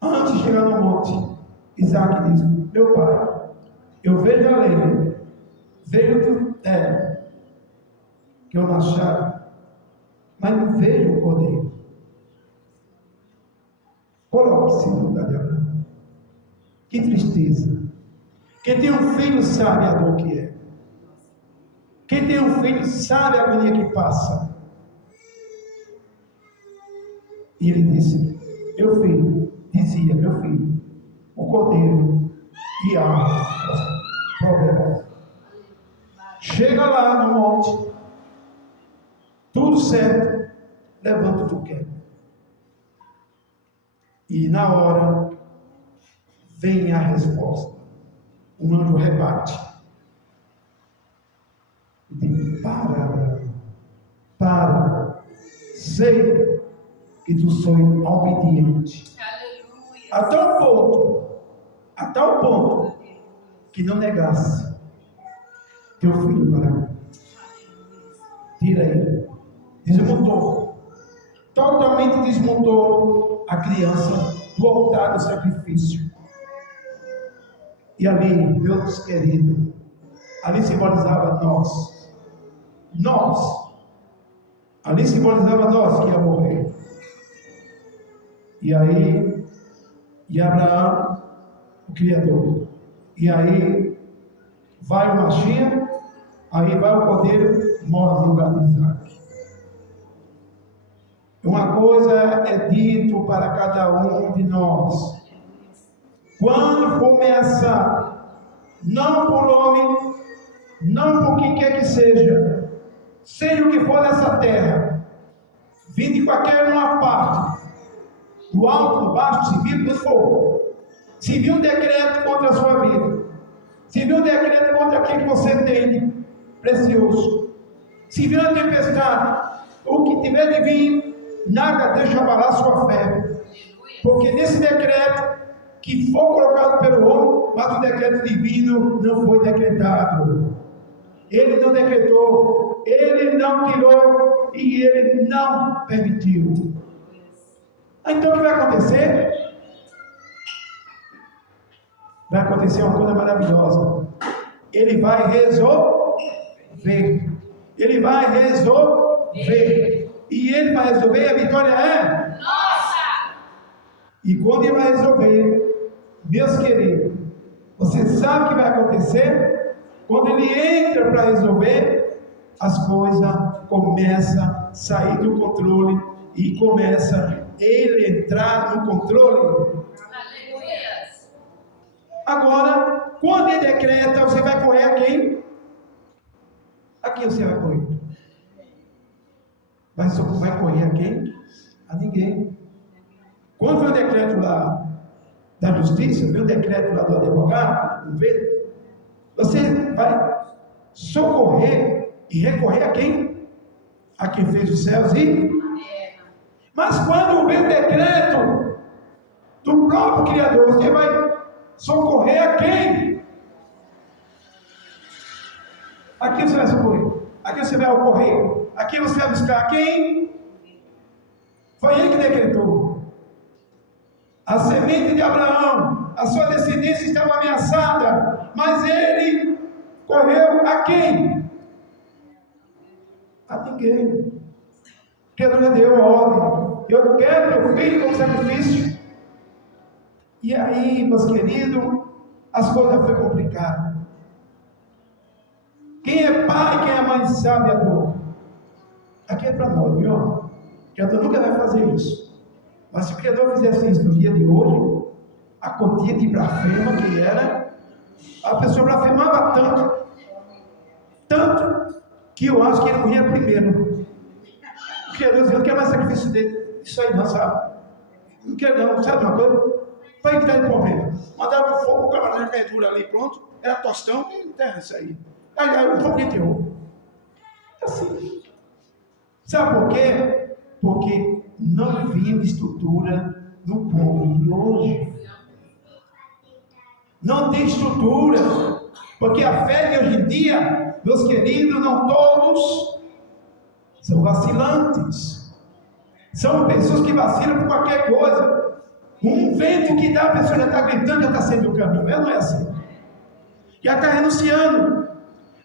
Antes de chegar no monte, Isaac diz: meu pai, eu vejo a lei, vejo que eu machado, mas não vejo o cordeiro. Coloque-se no lugar de Abraão. Que tristeza. Quem tem um filho sabe a dor que é. Quem tem um filho sabe a agonia que passa. E ele disse: meu filho, dizia, meu filho, o cordeiro e a proverá. Chega lá no monte, tudo certo, levanta o que tu quer. E na hora vem a resposta. O anjo rebate. E diz: para, Abraão, para. sei que tu sois obediente. Aleluia. A tal ponto, que não negasse teu filho para mim. Tira ele. Desmontou. Totalmente desmontou a criança do altar do sacrifício. E ali, meus queridos, ali simbolizava nós. Nós. Ali simbolizava nós que ia morrer. E aí, e Abraão, o Criador. E aí, vai o Mashiach, aí vai o Cordeiro, morre no lugar de Isaac. Uma coisa é dito para cada um de nós. Quando começa, não por homem, não por quem quer que seja, seja o que for nessa terra, vindo de qualquer uma parte, do alto, do baixo, se vir do fogo, se vir um decreto contra a sua vida, se vir um decreto contra aquilo que você tem precioso, se vir uma tempestade, o que tiver de vir, nada deixa abalar sua fé, porque nesse decreto que foi colocado pelo homem, mas o decreto divino não foi decretado. Ele não decretou, ele não tirou e ele não permitiu. Então o que vai acontecer? Vai acontecer uma coisa maravilhosa. Ele vai resolver. Ele vai resolver. E ele vai resolver, e a vitória é nossa. E quando ele vai resolver, meus queridos, você sabe o que vai acontecer? Quando ele entra para resolver, as coisas começam a sair do controle e começa ele entrar no controle. Aleluia. Agora, quando ele decreta, você vai correr a quem? A quem você vai correr? Vai correr a quem? A ninguém. Quando vem o decreto lá da justiça, vem o decreto lá do advogado, do governo, você vai socorrer e recorrer a quem? A quem fez os céus e... Mas quando vem o decreto do próprio Criador, você vai socorrer a quem? A quem você vai socorrer? A quem você vai ocorrer? A quem você vai buscar? A quem? Foi ele que decretou. A semente de Abraão, a sua descendência estava ameaçada, mas ele correu a quem? A ninguém. Porque Deus deu a ordem. Eu quero teu filho como sacrifício. E aí, meus queridos, as coisas foram complicadas. Quem é pai, quem é mãe sabe a dor. Aqui é para nós, viu? O Criador nunca vai fazer isso. Mas se o Criador fizesse isso no dia de hoje, a quantia de blasfema que era, a pessoa blasfemava tanto, que eu acho que ele morria primeiro. O Criador dizia, eu não quero mais sacrifício dele. Isso aí não, sabe? Não quero não, sabe uma coisa? Para evitar o problema. Mandava o fogo, o camarada já caía duro ali, pronto. Era tostão, e enterra isso aí. Aí o fogo enterrou. Assim. Sabe por quê? Porque não havia estrutura no povo de hoje. Não tem estrutura. Porque a fé de hoje em dia, meus queridos, não todos são vacilantes. São pessoas que vacilam por qualquer coisa. Um vento que dá, a pessoa já está gritando, já está saindo do caminho. Não é assim. Já está renunciando.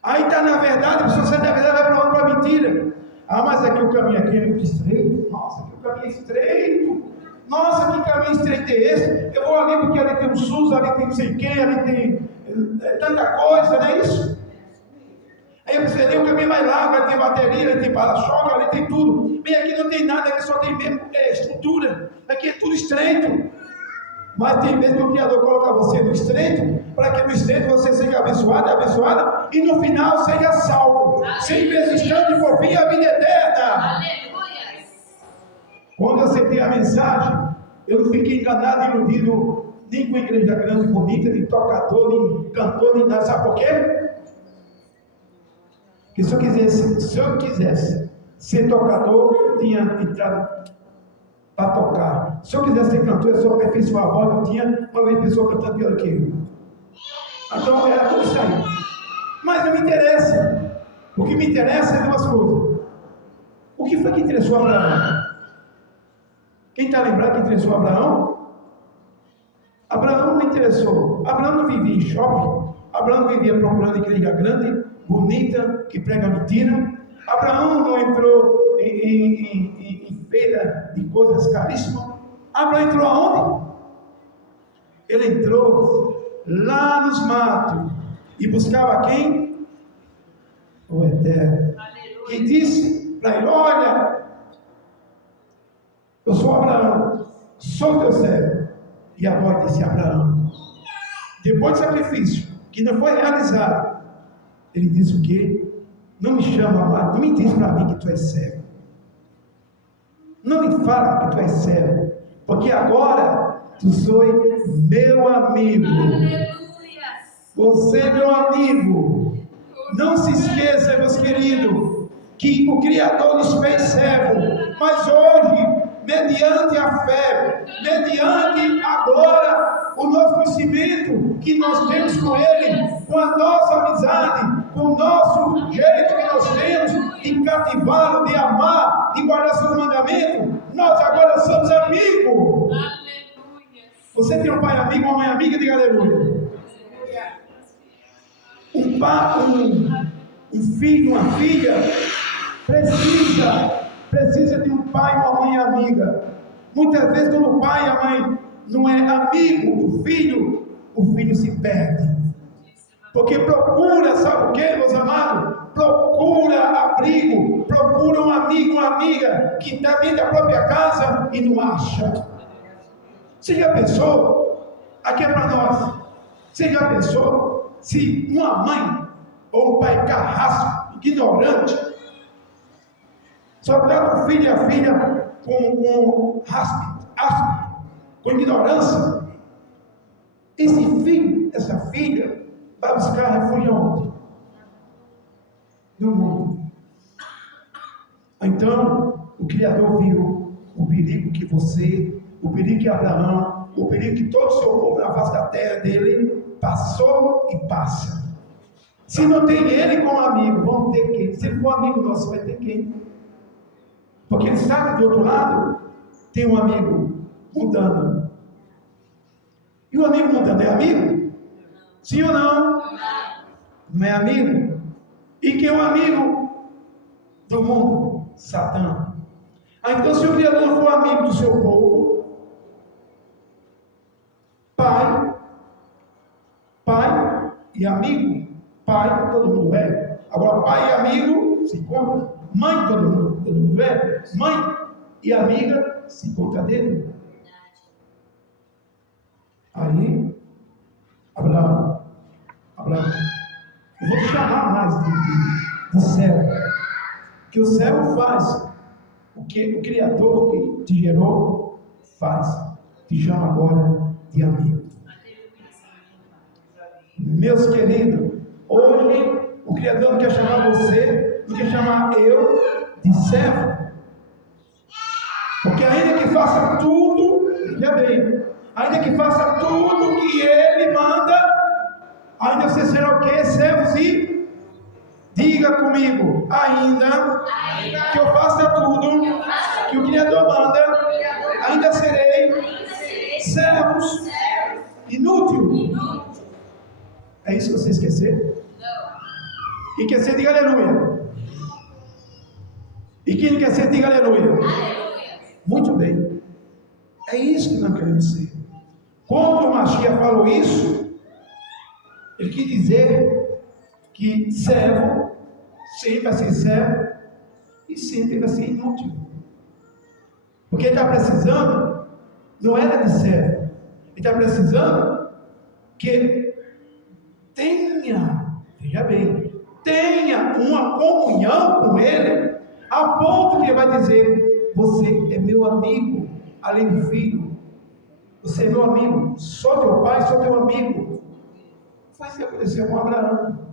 Aí está na verdade, a pessoa sai da verdade, vai para outra mentira. Ah, mas aqui o caminho aqui é muito estreito. Nossa, aqui o caminho é estreito. Nossa, que caminho estreito é esse? Eu vou ali porque ali tem um SUS, ali tem não sei quem, ali tem tanta coisa, não é isso? Aí você ali o caminho vai lá, vai ter bateria, ali tem para-choque, ali tem tudo. Bem, aqui não tem nada, aqui só tem mesmo estrutura. Aqui é tudo estreito. Mas tem vezes que o Criador coloca você no estreito, para que no estreito você seja abençoado, abençoada, e no final seja salvo. Sem persistente por fim a vida eterna. Aleluia. Quando eu aceitei a mensagem, eu não fiquei enganado e iludido nem com a igreja grande, bonita, nem tocador, nem cantor, nem nada. Sabe por quê? Porque se eu quisesse ser tocador, eu tinha entrado para tocar. Se eu quisesse ser cantor, eu só aperfeiçoar a voz, eu tinha uma vez pessoa cantando pior que eu. Então era tudo isso aí. Mas não me interessa. O que me interessa é duas coisas. O que foi que interessou Abraão? Quem está lembrado que interessou Abraão? Abraão não interessou. Abraão não vivia em shopping. Abraão não vivia procurando igreja grande, bonita, que prega mentira. Abraão não entrou em feira de coisas caríssimas. Abraão entrou aonde? Ele entrou lá nos matos e buscava quem? O Eterno. Que disse para ele: olha, eu sou Abraão, sou teu servo. E a voz disse: Abraão, depois do sacrifício que não foi realizado, ele disse o quê? Não me chama mais, não me diz para mim que tu és servo. Não me fala que tu és servo, porque agora tu sois meu amigo. Você é meu amigo. Não se esqueça, meus queridos, que o Criador nos fez servo, mas hoje, mediante a fé, mediante agora o nosso conhecimento que nós temos com Ele, com a nossa amizade, com o nosso jeito que nós temos de cativá-lo, de amar, de guardar seus mandamentos, nós agora somos amigos. Aleluia. Você tem um pai amigo, uma mãe amiga? Diga aleluia. Um filho, uma filha precisa de um pai e uma mãe amiga. Muitas vezes, quando o pai e a mãe não é amigo do filho, o filho se perde. Porque procura, sabe o que, meus amados? Procura abrigo, procura um amigo, uma amiga que está dentro da própria casa e não acha. Você já pensou? Aqui é para nós. Você já pensou se uma mãe ou um pai carrasco, ignorante, só trata o filho e a filha com com ignorância? Esse filho, essa filha, vai buscar refúgio onde? No mundo. Então, o Criador viu o perigo que você, o perigo que Abraão, o perigo que todo o seu povo na face da terra dele passou e passa. Se não tem ele como amigo, vamos ter quem? Se ele for amigo nosso, vai ter quem? Porque ele sabe que do outro lado tem um amigo mundano. E o amigo mundano é amigo? Sim ou não? Não é amigo? E quem é o amigo do mundo? Satã. Então, se o Criador for amigo do seu povo, pai e amigo, pai todo mundo é. Agora, pai e amigo se encontra. Mãe todo mundo é. Mãe e amiga se encontra dele. Aí, Abraão, eu vou te chamar mais de servo, que o servo faz o que o Criador que te gerou faz, te chama agora de amigo. Meus queridos, hoje o Criador não quer chamar você, não quer chamar eu de servo, porque ainda que faça tudo, veja bem, ainda que faça tudo que Ele manda, ainda você será o que? Servos e... Diga comigo, ainda que eu faça tudo que o Criador manda, ainda serei servos inútil. É isso que você esquecer? E quer ser, diga aleluia. E quem não quer ser, diga aleluia. Muito bem. É isso que nós queremos ser. Quando o Mashiach falou isso, ele quis dizer que servo sempre vai ser servo e sempre vai ser inútil. Porque ele está precisando, não era de servo, ele está precisando que tenha, veja bem, tenha uma comunhão com ele, a ponto que ele vai dizer: você é meu amigo, além do filho, você é meu amigo, sou teu pai, sou teu amigo. Foi isso que aconteceu com Abraão.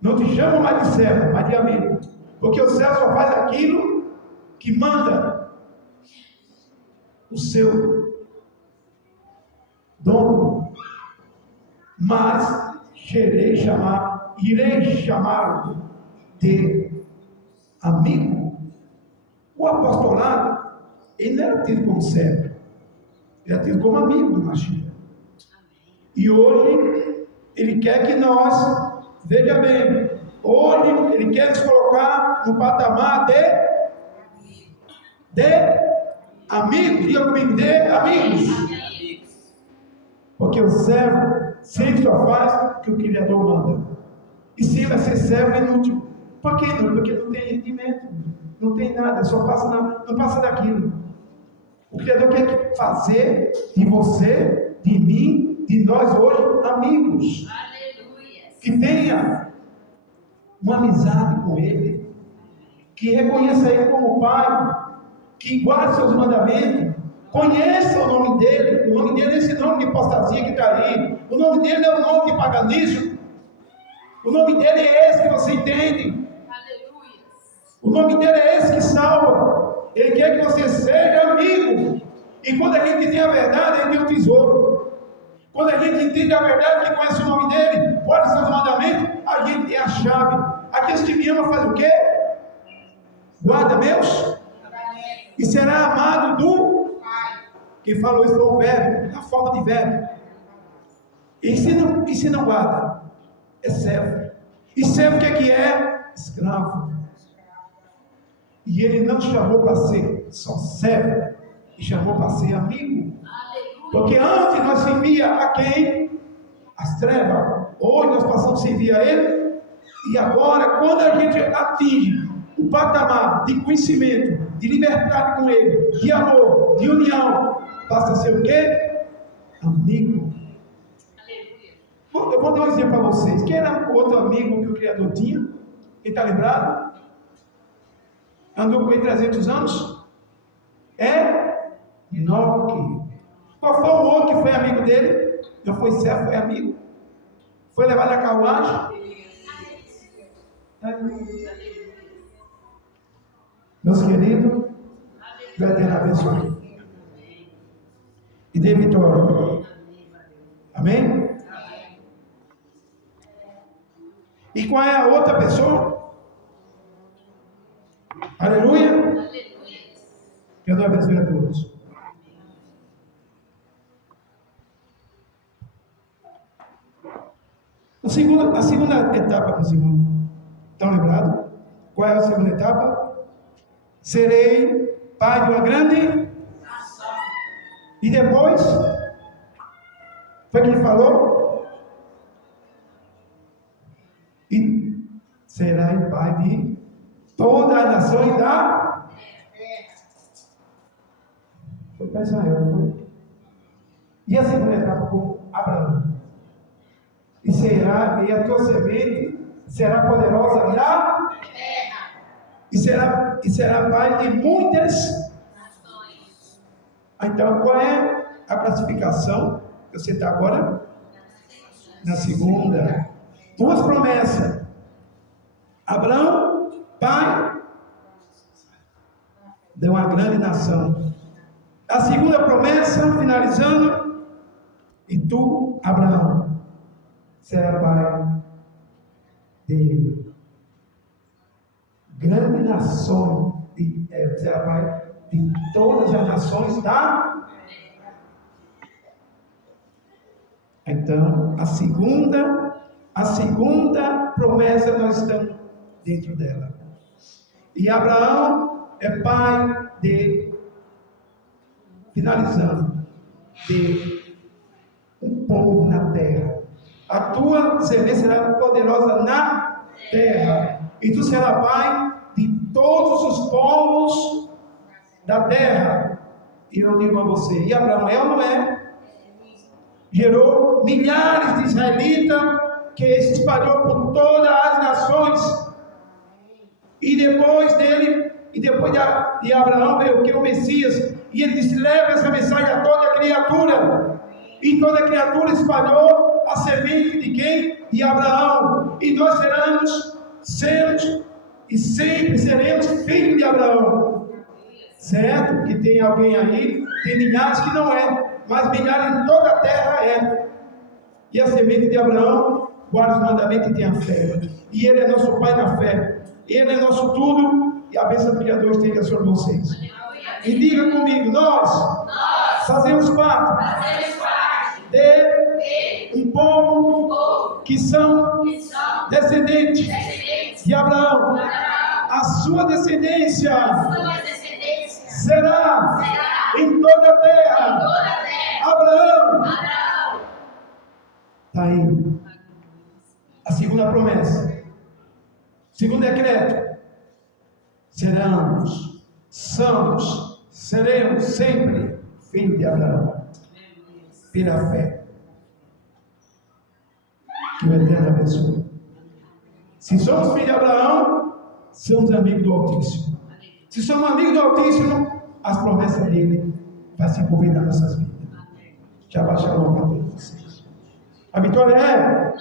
Não te chamo mais de servo, mas de amigo, porque o servo só faz aquilo que manda o seu dono, mas irei chamá-lo de amigo. O apostolado, ele não era tido como servo, ele era tido como amigo do Mashiach. E hoje, ele quer que nós, veja bem, hoje ele quer nos colocar no patamar de amigos. Diga comigo, de amigos. Porque o servo sempre só faz o que o Criador manda. E se vai ser servo, é inútil. Por que não? Porque não tem rendimento, não tem nada, só passa não passa daquilo. O Criador quer fazer de você, de mim, de nós hoje, amigos. Aleluia. Que tenha uma amizade com Ele, que reconheça Ele como Pai, que guarde seus mandamentos, conheça o nome dEle. O nome dEle é esse nome de apostasia que está aí. O nome dEle é o nome de paganismo. O nome dEle é esse que você entende. Aleluia. O nome dEle é esse que salva. Ele quer que você seja amigo. E quando a gente tem a verdade, a gente tem um tesouro. Quando a gente entende a verdade, que conhece o nome dEle, guarda seus mandamentos, a gente tem a chave. Aqueles que me amam fazem o quê? Guarda meus. E será amado do Pai. Quem falou isso foi o verbo, na forma de verbo. E se não guarda? É servo. E servo o que é? Escravo. E ele não chamou para ser só servo, ele chamou para ser amigo. Porque antes nós servia a quem? As trevas. Hoje nós passamos a servir a ele. E agora, quando a gente atinge o patamar de conhecimento, de liberdade com ele, de amor, de união, passa a ser o quê? Amigo. Eu vou dar um exemplo para vocês. Quem era o outro amigo que o Criador tinha? Quem está lembrado? Andou com ele 300 anos? É Enoque. Qual foi o outro que foi amigo dele? Não foi servo, foi amigo. Foi levado a carruagem. Meus queridos, que o Eterno abençoe e dê vitória. Amém? E qual é a outra pessoa? Aleluia. Que Deus abençoe a todos. A segunda etapa, meus irmãos, estão lembrados? Qual é a segunda etapa? Serei pai de uma grande nação. E depois, foi que ele falou? E será pai de todas as nações da terra. Foi para Israel, não foi? E a segunda etapa com Abraão. E a tua semente será poderosa na terra. E será pai de muitas nações. Então, qual é a classificação que você está agora? Na segunda. Duas promessas. Abraão, pai de uma grande nação. A segunda promessa, finalizando, e tu, Abraão, será pai de grande nação, será pai de todas as nações da terra. Então, a segunda promessa nós estamos dentro dela. E Abraão é pai de, finalizando, de um povo na terra. A tua semente será poderosa na terra. E tu serás pai de todos os povos da terra. E eu digo a você, e Abraão é ou não é? Gerou milhares de israelitas que se espalhou por todas as nações. E depois de Abraão veio o Messias. E ele disse, leva essa mensagem a toda criatura. E toda criatura espalhou a semente de quem? De Abraão. E nós seremos e sempre seremos filhos de Abraão. Certo? Que tem alguém aí, tem milhares que não é, mas milhares em toda a terra é. E a semente de Abraão guarda os mandamentos e tem a fé. E ele é nosso pai na fé. Ele é nosso tudo. E a bênção do Criador esteja sobre vocês. E diga comigo, nós fazemos parte de um povo que são descendentes de Abraão. A sua descendência será em toda a terra. Abraão. Está aí. A segunda promessa. Segundo decreto. Seremos sempre filhos de Abraão. Pela fé. Que o Eterno abençoe. Se somos filhos de Abraão, somos amigos do Altíssimo. Se somos amigos do Altíssimo, as promessas dele vão se cumprir nas nossas vidas. Já baixaram a mão para todos vocês. A vitória é?